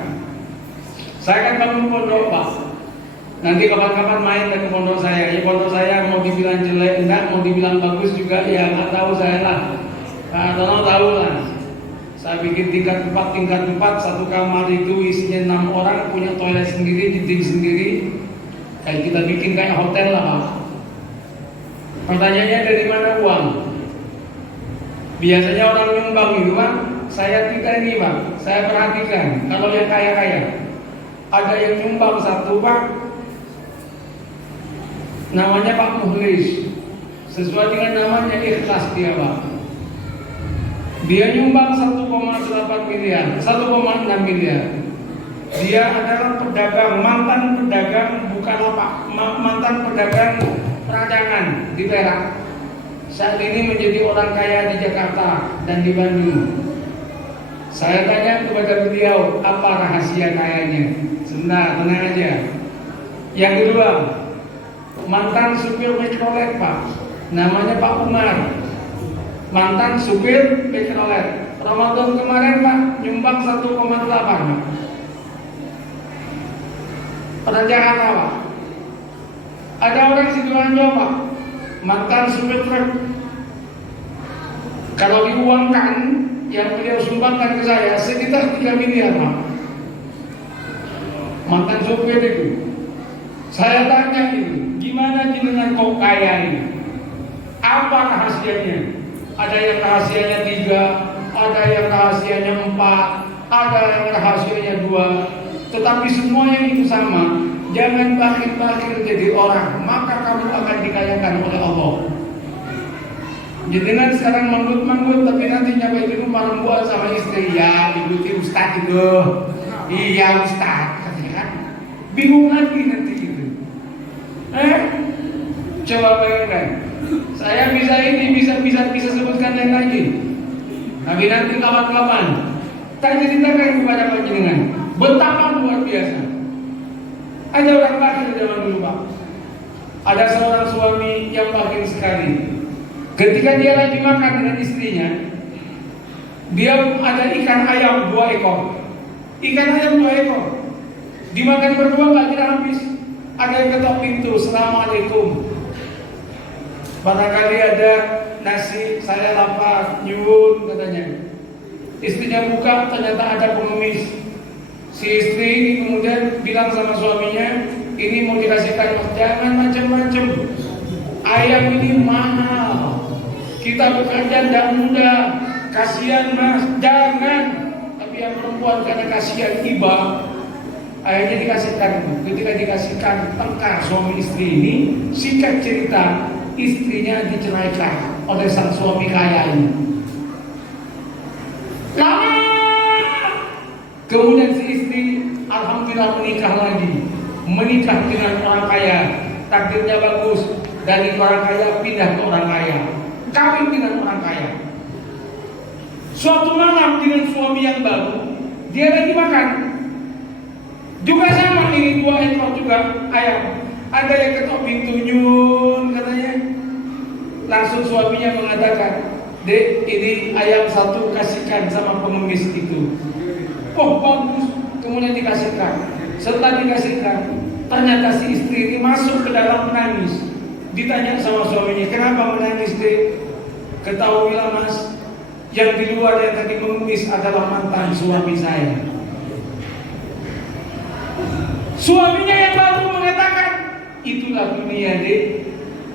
Saya kan bangun pondok Pak. Nanti kapan-kapan main ke pondok saya. Ya pondok saya mau dibilang jelek, enggak, mau dibilang bagus juga, ya nggak tahu saya lah. Pak tahu lah. Saya bikin tingkat 4, satu kamar itu isinya 6 orang, punya toilet sendiri, dinding sendiri. Kayak kita bikin kayak hotel lah Pak. Pertanyaannya dari mana uang? Biasanya orang nyumbang itu Pak, saya tidak ini Pak, saya perhatikan kalau yang kaya-kaya ada yang nyumbang satu Pak, namanya Pak Muhlis, sesuai dengan namanya ikhlas dia Pak. Dia nyumbang 1,8 miliar, 1,6 miliar. Dia adalah pedagang, mantan pedagang mantan pedagang peradangan di Perak. Saat ini menjadi orang kaya di Jakarta dan di Bandung. Saya tanya kepada beliau, apa rahasia kayanya? Sebentar, tenang aja. Yang kedua, mantan supir mikrolet Pak, namanya Pak Umar. Mantan supir mikrolet. Ramadan kemarin Pak, nyumbang 1,8. Pernah Jakarta Pak. Ada orang Sidoarjo Pak, mantan supir truk. Kalau diuangkan yang beliau sumbangkan ke saya sekitar 3 miliar Pak. Mantan supir itu. Saya tanya ini, gimana jenengan kok kaya ini? Apa rahasianya? Ada yang rahasianya 3, ada yang rahasianya 4, ada yang rahasianya 2, tetapi semuanya itu sama. Jangan bakhil-bakhil jadi orang, maka kamu akan dikayakan oleh Allah. Jangan sekarang manggut-manggut, tapi nanti nyampe di rumah rembuan sama istri, ya ikuti Ustaz itu. Iya Ustaz, katanya kan. Bingung lagi nanti itu. Coba bayangkan. Saya bisa sebutkan lain lagi. Tapi nanti kawan-kawan tak ceritakan kepada panjenengan betapa luar biasa. Ada orang bakhil zaman dulu, Pak. Ada seorang suami yang bakhil sekali. Ketika dia lagi makan dengan istrinya, dia ada ikan ayam 2 ekor. Ikan ayam 2 ekor. Dimakan berdua nggak kira habis. Ada yang ketok pintu, Assalamualaikum. Barangkali ada nasi, saya lapar, nyuwun katanya. Istrinya buka, ternyata ada pengemis. Si istri ini kemudian bilang sama suaminya, ini mau dikasihkan Mas, jangan macam-macam. Ayam ini mahal. Kita bekerja tidak mudah. Kasihan Mas, jangan. Tapi yang perempuan karena kasihan iba, akhirnya dikasihkan. Ketika dikasihkan tengkar suami istri ini, singkat cerita, istrinya diceraikan oleh sang suami kaya ini. Kemudian si istri alhamdulillah menikah dengan orang kaya, takdirnya bagus, dari orang kaya pindah ke orang kaya, kawin dengan orang kaya. Suatu malam dengan suami yang baru, dia lagi makan, juga sama ini 2 ekor juga ayam. Ada yang ketok pintu, nyun katanya. Langsung suaminya mengatakan, Dek, ini ayam 1 kasihkan sama pengemis itu. Oh bagus, kemudian dikasihkan. Setelah dikasihkan, ternyata si istri ini masuk ke dalam menangis. Ditanya sama suaminya, kenapa menangis Dek? Ketahuilah Mas, yang di luar yang tadi mengemis adalah mantan suami saya. Suaminya yang baru mengatakan, itulah dunia Dek.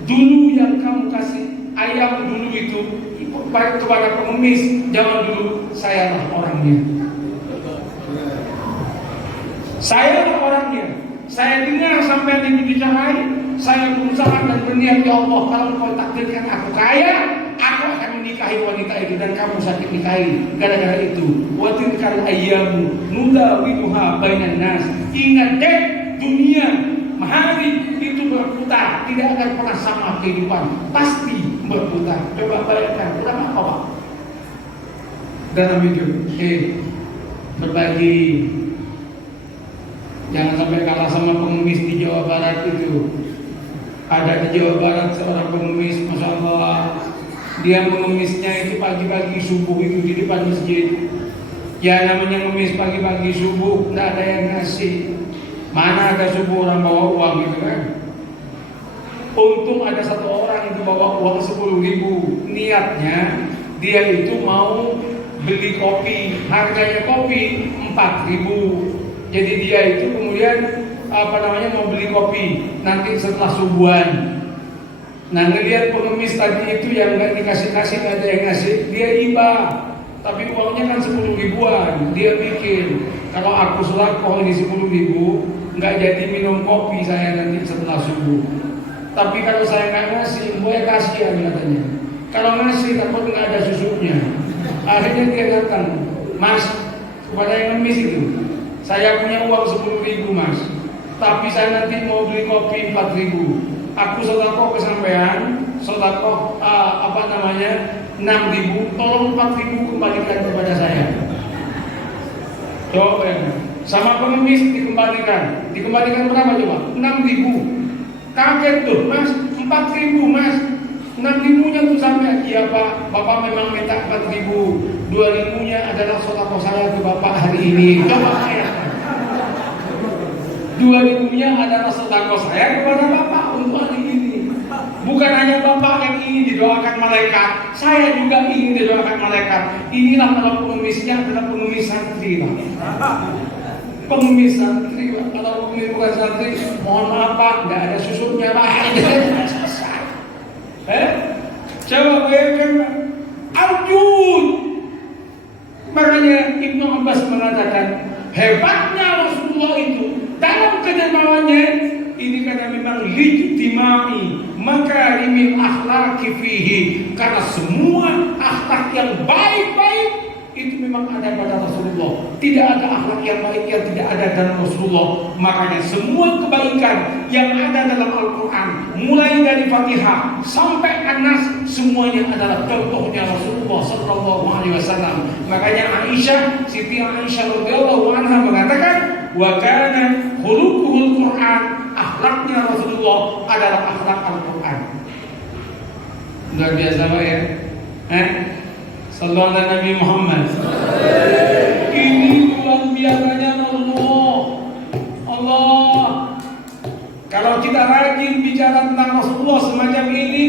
Dulu yang kamu kasih ayam dulu itu kepada pengemis, zaman dulu sayalah orangnya. Sayalah orangnya. Saya dengar sampai ini dicahai, saya berusaha dan berniat, ya Allah, kalau kau takdirkan aku kaya, aku akan menikahi wanita itu dan kamu sakit nikahi. Gara-gara itu, wa tilkal ayyamu nudawiluha bainan nas. Ingat dek, dunia mahari itu berputar, tidak akan pernah sama kehidupan, pasti berputar. Coba bayangkan, berapa apa dalam hidup? Berbagi. Jangan sampai kalah sama pengemis di Jawa Barat itu. Ada di Jawa Barat seorang pengemis, Masya Allah. Dia mengemisnya itu pagi-pagi subuh itu di depan masjid. Ya namanya ngemis pagi-pagi subuh, tidak ada yang ngasih. Mana ada subuh orang bawa uang gitu kan. Untung ada 1 orang itu bawa uang 10.000. Niatnya dia itu mau beli kopi. Harganya kopi 4.000. Jadi dia itu kemudian mau beli kopi nanti setelah subuhan. Nah ngelihat pengemis tadi itu yang nggak dikasih-kasih, nggak ada yang ngasih, dia iba. Tapi uangnya kan 10 ribuan. Dia mikir, kalau aku selakoh ini 10 ribu, nggak jadi minum kopi saya nanti setelah subuh. Tapi kalau saya nggak ngasih, boleh kasihan katanya. Kalau ngasih takut nggak ada susunya. Akhirnya dia datang, Mas, kepada yang ngemis itu, saya punya uang 10.000 Mas, tapi saya nanti mau beli kopi 4.000. Aku sedekah ke sampean, sedekah 6.000, tolong 4.000 kembalikan kepada saya. Coba sama pengemis dikembalikan berapa coba? 6.000. Kaget tuh Mas, 4.000 Mas, 6.000-nya tuh sampai. Iya Pak, Bapak memang minta 4.000, 2.000-nya adalah sedekah saya ke Bapak hari ini. Coba saya 2.000-nya adalah sedekah saya kepada Bapak untuk hari ini. Bukan hanya Bapak yang ingin didoakan malaikat, saya juga ingin didoakan malaikat. Inilah kalau pengemisnya adalah pengemis santri lah. Pengemis santri, kalau pengemis bukan santri, mohon maaf Pak, nggak ada susunya Pak. Coba bayangkan, Arjun Abbas mengatakan, hebatnya Rasulullah itu dalam kedermawannya ini karena memang lijtimai makarimil akhlaqi fihi, karena semua akhlak yang baik-baik itu memang ada pada Rasulullah. Tidak ada akhlak yang baik yang tidak ada dalam Rasulullah. Makanya semua kebaikan yang ada dalam Al-Quran, mulai dari Fatihah sampai An-Nas, semuanya adalah contohnya Rasulullah Sallallahu Alaihi Wasallam. Makanya Aisyah, Siti Aisyah radhiyallahu anha mengatakan, wa kana khuluquhul Quran, akhlaknya Rasulullah adalah akhlak Al-Quran. Luar biasa Pak ya. Sallallahu alaihi Nabi Muhammad. Ini luar biasanya Allah. Kalau kita rajin bicara tentang Rasulullah semacam ini,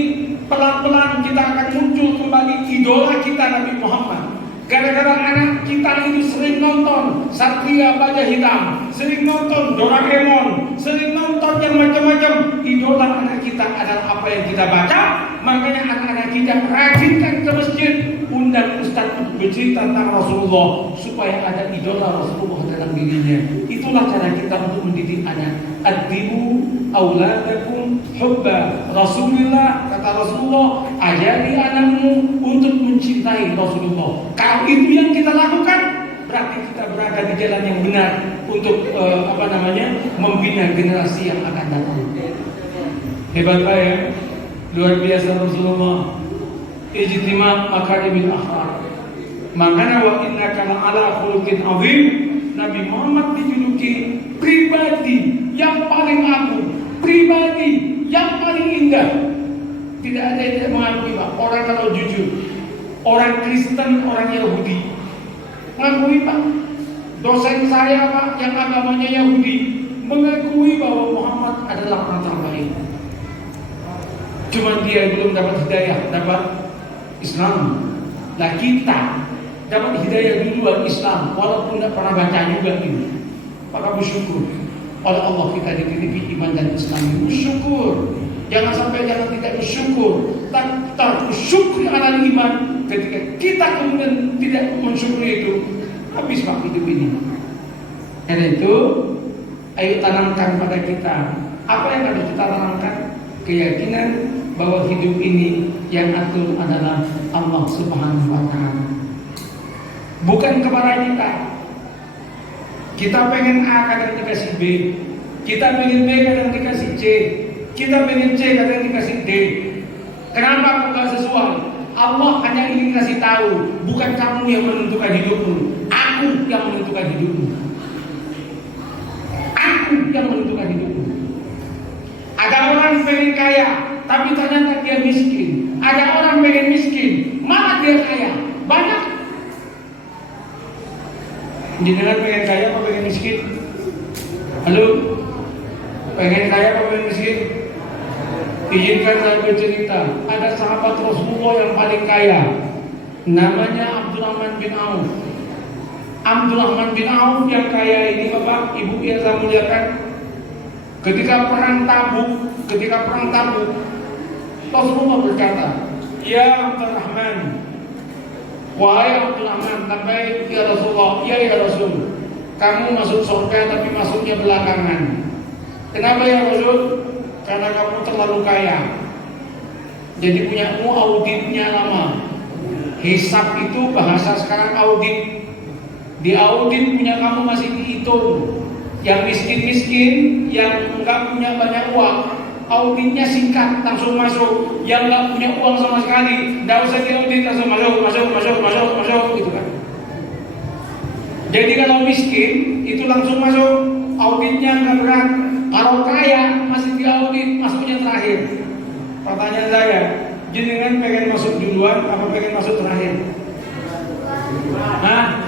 pelan-pelan kita akan muncul kembali idola kita Nabi Muhammad. Gara-gara anak kita itu sering nonton Satria Baja Hitam, sering nonton Doraemon, sering nonton yang macam-macam. Idola anak kita adalah apa yang kita baca. Makanya anak-anak kita rajinkan ke masjid, undang ustaz untuk bercerita tentang Rasulullah supaya ada idola Rasulullah dalam dirinya. Itulah cara kita untuk mendidik anak. Addibu auladakum hubba Rasulullah, kata Rasulullah, ajari anakmu untuk mencintai Rasulullah. Kalau itu yang kita lakukan, berarti kita berada di jalan yang benar untuk membina generasi yang akan datang. Hebat Pak ya, luar biasa Rasulullah. Ijtima makarimil akhlaq. Makanya wa innaka la'ala khuluqin azim. Nabi Muhammad dijuluki pribadi yang paling agung, pribadi yang paling indah. Tidak ada yang tidak mengakui Pak. Orang kalau jujur, orang Kristen, orang Yahudi mengakui Pak. Dosen saya Pak yang agamanya Yahudi mengakui bahwa Muhammad adalah orang terbaik. Cuma dia belum dapat hidayah, dapat Islam. Nah kita dapat hidayah duluan Islam, walaupun tidak pernah baca juga ini. Maka bersyukur oleh Allah kita dititipi iman dan Islam. Bersyukur. Jangan sampai jangan tidak bersyukur. Tak bersyukur ala iman. Ketika kita kemudian tidak mensyukuri itu, habis Pak hidup ini. Karena itu, ayo tanamkan pada kita. Apa yang harus kita tanamkan? Keyakinan bahwa hidup ini yang atur adalah Allah Subhanahu wa Ta'ala. Bukan kepada kita. Kita pengen A kadang dikasih B, kita pengen B kadang dikasih C, kita pengen C kadang dikasih D. Kenapa kok gak sesuai? Allah hanya ingin kasih tahu, bukan kamu yang menentukan hidupmu, aku yang menentukan hidupmu. Aku yang menentukan hidupmu. Ada orang pengen kaya, tapi ternyata dia miskin. Ada orang pengen miskin, malah dia kaya. Banyak. Jenengan pengen kaya apa pengen miskin? Halo? Pengen kaya apa pengen miskin? Izinkan saya bercerita. Ada sahabat Rasulullah yang paling kaya, namanya Abdurrahman bin Auf. Abdurrahman bin Auf yang kaya ini Bapak, Ibu yang saya muliakan, ketika perang Tabuk, Rasulullah berkata, "Ya Abdurrahman, wahai Abdurrahman," sampai ya Rasulullah, ya Rasul, kamu masuk surga tapi masuknya belakangan. Kenapa ya Rasul? Karena kamu terlalu kaya. Jadi punyamu auditnya lama. Hisab itu bahasa sekarang audit. Di audit punya kamu masih dihitung. Yang miskin-miskin, yang enggak punya banyak uang, auditnya singkat, langsung masuk. Yang enggak punya uang sama sekali, enggak usah diaudit, langsung masuk gitu kan. Jadi kalau miskin itu langsung masuk, auditnya enggak berat. Kalau kaya masih diaudit, masuknya terakhir. Pertanyaan saya, jenengan pengen masuk duluan apa pengen masuk terakhir? Hah?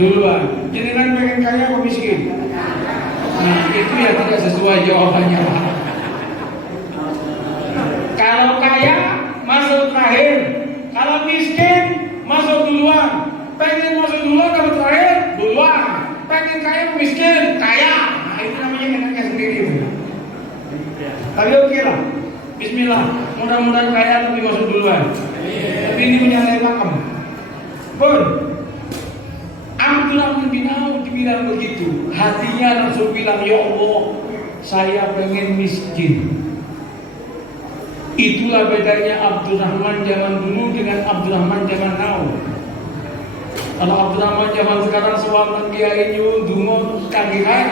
Duluan. Jenengan pengen kaya apa miskin? Nah, itu yang tidak sesuai jawabannya Pak. Kalau kaya masuk terakhir, kalau miskin masuk duluan. Pengen masuk duluan atau terakhir? Duluan. Pengen kaya apa miskin? Kaya. Nah, itu namanya enaknya sendiri. Tapi oke lah. Bismillah. Mudah-mudahan kaya tapi masuk duluan. Tapi ini punya saya pakem. Pun Abdurrahman bin Auf dibilang begitu, hatinya langsung bilang, ya Allah, saya pengen miskin. Itulah bedanya Abdurrahman zaman dulu dengan Abdurrahman zaman now. Kalau Abdurrahman zaman sekarang sewaktu dia ini dungo kaki kan.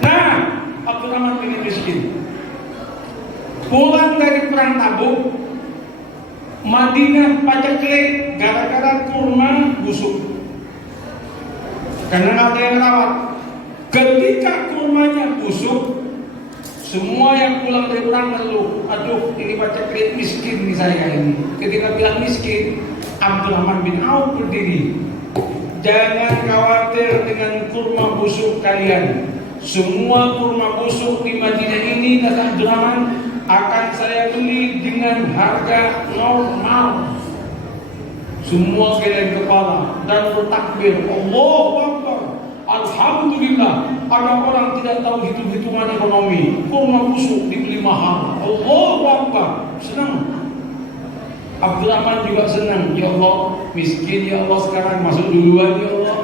Nah, Abdurrahman pengen miskin. Pulang dari perang Tabuk, Madinah paceklik gara-gara kurma busuk. Karena nggak ada yang rawat. Ketika kurmanya busuk, semua yang pulang dari perang ngeluh, aduh ini paceklik miskin nih saya ini. Ketika bilang miskin, Abdurrahman bin Auf berdiri. Jangan khawatir dengan kurma busuk kalian. Semua kurma busuk di Madinah ini, kata Abdurrahman, akan saya beli dengan harga normal. Semua geleng kepala dan bertakbir, Allahu Akbar, Alhamdulillah. Ada orang tidak tahu hitung-hitungan ekonomi, kurma busuk dibeli mahal, Allahu Akbar, senang. Abdurrahman juga senang, ya Allah, miskin ya Allah sekarang masuk duluan ya Allah.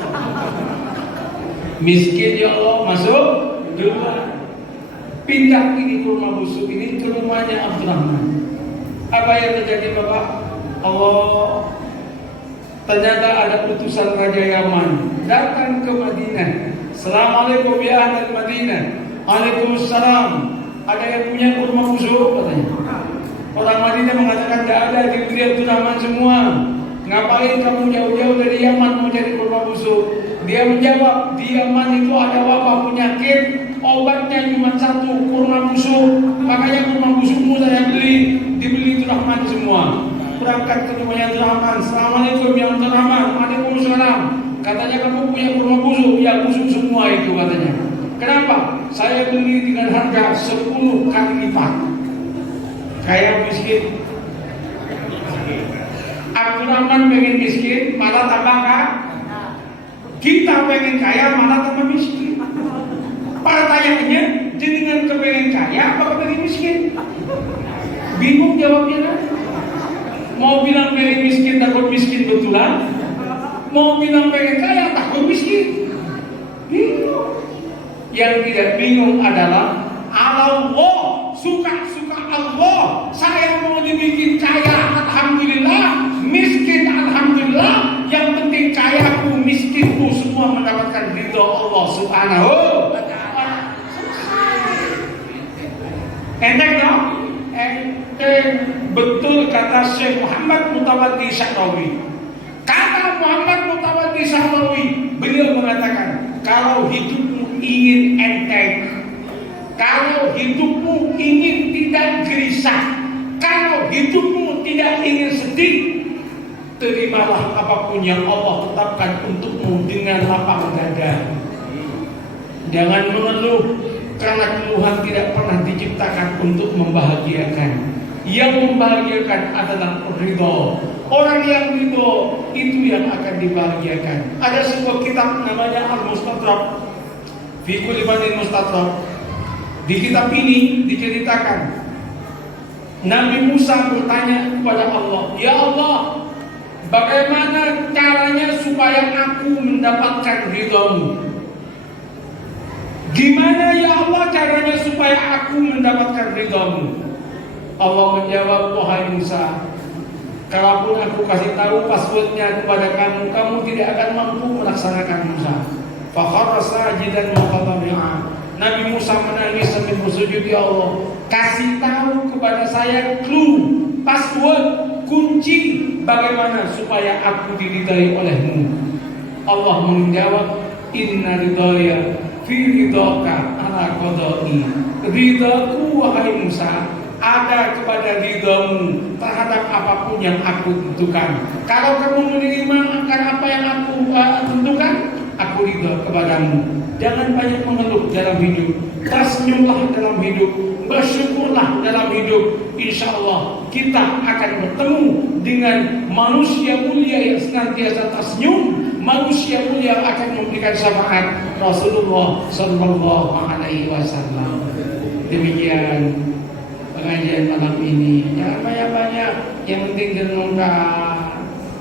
Miskin ya Allah masuk duluan. Pindah ini kurma busuk ini ke rumahnya Abdurrahman. Apa yang terjadi Bapak? Allah, ternyata ada utusan Raja Yaman datang ke Madinah. Assalamualaikum ya ahli Madinah. Waalaikumsalam. Ada yang punya kurma busuk katanya. Orang Madinah mengatakan tidak ada, diberi Abdurrahman semua. Ngapain kamu jauh-jauh dari Yaman mau cari kurma busuk? Dia menjawab, di Yaman itu ada wabah penyakit, obatnya cuma satu, kurma busuk. Makanya kurma busukmu saya beli, dibeli Abdurrahman semua. Berangkat ke rumahnya Abdurrahman. Assalamualaikum ya Abdurrahman. Waalaikumsalam. Katanya kamu punya kurma busuk? Ya busuk semua itu katanya. Kenapa? Saya beli dengan harga 10 kali lipat. Kayak miskin. Abdurrahman pengen miskin, malah tambah kaya. Kita pengen kaya, malah tambah miskin. Pertanyaannya, jenengan kepengen kaya, apa kepengen miskin? Bingung jawabnya kan? Mau bilang pengen miskin, takut miskin betulan. Mau bilang pengen kaya, takut miskin. Bingung. Yang tidak bingung adalah Allah, suka-suka Allah. Saya mau dibikin kaya, alhamdulillah. Miskin, alhamdulillah. Yang penting kayaku, miskinku semua mendapatkan ridho Allah Subhanahu wa ta'ala. Enteng dong? Enteng. Betul kata Syekh Muhammad Mutawaddi Syahrawi. Kata Muhammad Mutawaddi Syahrawi, beliau mengatakan, kalau hidupmu ingin enteng, kalau hidupmu ingin tidak gelisah, kalau hidupmu tidak ingin sedih, terimalah apapun yang Allah tetapkan untukmu dengan lapang dada. Jangan mengeluh, karena keluhan tidak pernah diciptakan untuk membahagiakan. Yang membahagiakan adalah ridho. Orang yang ridho itu yang akan dibahagiakan. Ada sebuah kitab namanya Al-Mustadrak, fi kulli fadlin mustadrak. Di kitab ini diceritakan Nabi Musa bertanya kepada Allah, ya Allah, bagaimana caranya supaya aku mendapatkan ridho-Mu? Gimana ya Allah caranya supaya aku mendapatkan ridho-Mu? Allah menjawab, wahai Musa, kalaupun aku kasih tahu passwordnya kepada kamu, kamu tidak akan mampu melaksanakan Musa. Fakharra sajidan wa qadami'a. Nabi Musa menangis sambil bersujud, ya Allah, kasih tahu kepada saya clue, password, kunci bagaimana supaya aku diridai olehmu. Allah menjawab, inna ridhaya fi ridhaka ala qadai. Ridhaku wahai Musa ada kepada ridhamu terhadap apapun yang aku tentukan. Kalau kamu menerima akan apa yang aku tentukan, aku ridha kepadamu. Jangan banyak mengeluh dalam hidup, tersenyumlah dalam hidup, bersyukurlah dalam hidup. Insya Allah kita akan bertemu dengan manusia mulia yang senantiasa tersenyum, manusia mulia yang akan memberikan syafaat Rasulullah Sallallahu Alaihi Wasallam. Demikian pengajian malam ini. Jangan banyak-banyak, yang penting renungkan.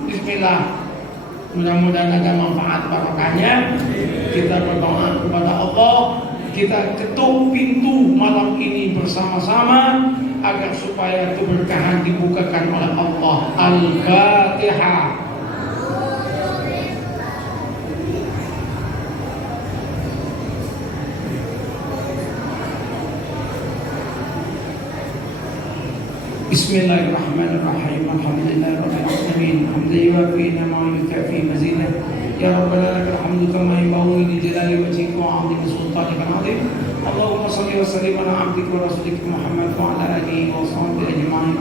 Bismillah. Mudah-mudahan ada manfaat barokahnya. Kita berdoa kepada Allah, kita ketuk pintu malam ini bersama-sama agar supaya keberkahan dibukakan oleh Allah. Al-Fatihah. Bismillahirrahmanirrahim. Alhamdulillahirrahmanirrahim. Hamdan yuwafi ma yukafi mazidah. Ya Rabbana lakal hamdu kama yanbaghi li jalali wajhika wa 'azimi sultanika al-'azim. Allahumma shalli wa sallim ala 'abdika wa rasulika Muhammad wa ala alihi wa sahbihi ajma'in.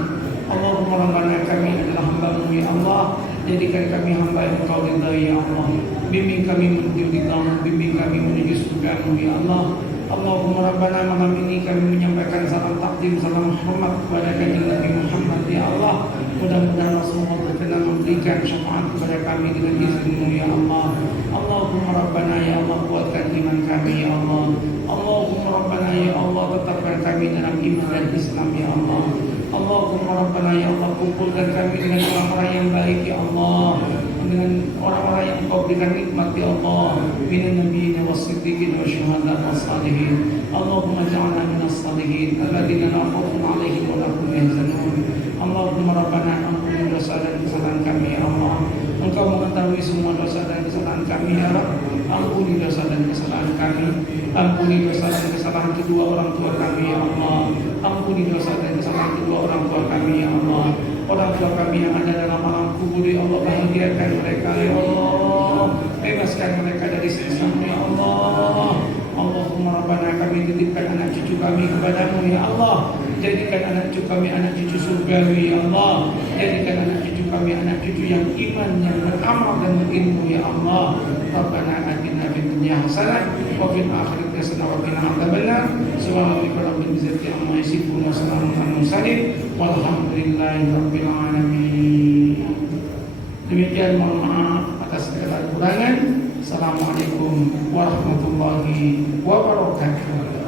Allahumma rabbana kami adalah hamba-Mu ya Allah, jadikan kami hamba yang Engkau ridhai ya Allah. Bimbing kami menuju ridha-Mu, bimbing kami menuju surga-Mu ya Allah. Allahumma rabbana, malam ini kami menyampaikan salam takdim, salam hormat kepada kanjeng Nabi Muhammad ya Allah. Mudah-mudahan Rasulullah berkenan memberikan syafaat kepada kami dengan izin-Mu ya Allah. Allahumma rabbana ya Allah, kuatkan iman kami ya Allah. Allahumma rabbana ya Allah, tetapkan kami dalam iman dan Islam ya Allah. Allahumma rabbana ya Allah, kumpulkan kami dengan orang-orang yang baik ya Allah, dengan orang-orang yang Engkau berikan nikmat ya Allah, minan nabiyyin was-siddiqin wasyuhada was-salihin. Allahumma ja'alna minas salihin alladziina la khaufun 'alaihim wa la hum yahzanun. Allahumma rabbana, ampuni dosa dan kesalahan kami ya Allah. Engkau mengetahui semua dosa dan kesalahan kami ya Rabb. Ampuni dosa dan kesalahan kami. Ampuni dosa dan kesalahan kedua orang tua kami ya Allah. Ampuni dosa dan kesalahan kedua orang tua kami ya Allah. Orang tua kami yang ada dalam alam kubur ya Allah, bahagiakan mereka ya Allah. Bebaskan mereka dari siksa ya Allah. Allahumma rabbana, kami titipkan anak cucu kami kepadamu ya Allah. Jadikan anak cucu kami anak cucu surgawi ya Allah. Jadikan anak cucu kami anak cucu yang iman, yang beramal dan berilmu ya Allah. Rabbana atina fid dunya hasanah wa fil akhirati hasanah wa qina adzabannar. Subhanaka rabbil izzati amma yasifun wa salamun alal mursalin walhamdulillahi rabbil alamin. Demikian, mohon maaf atas segala kekurangan. Assalamualaikum warahmatullahi wabarakatuh.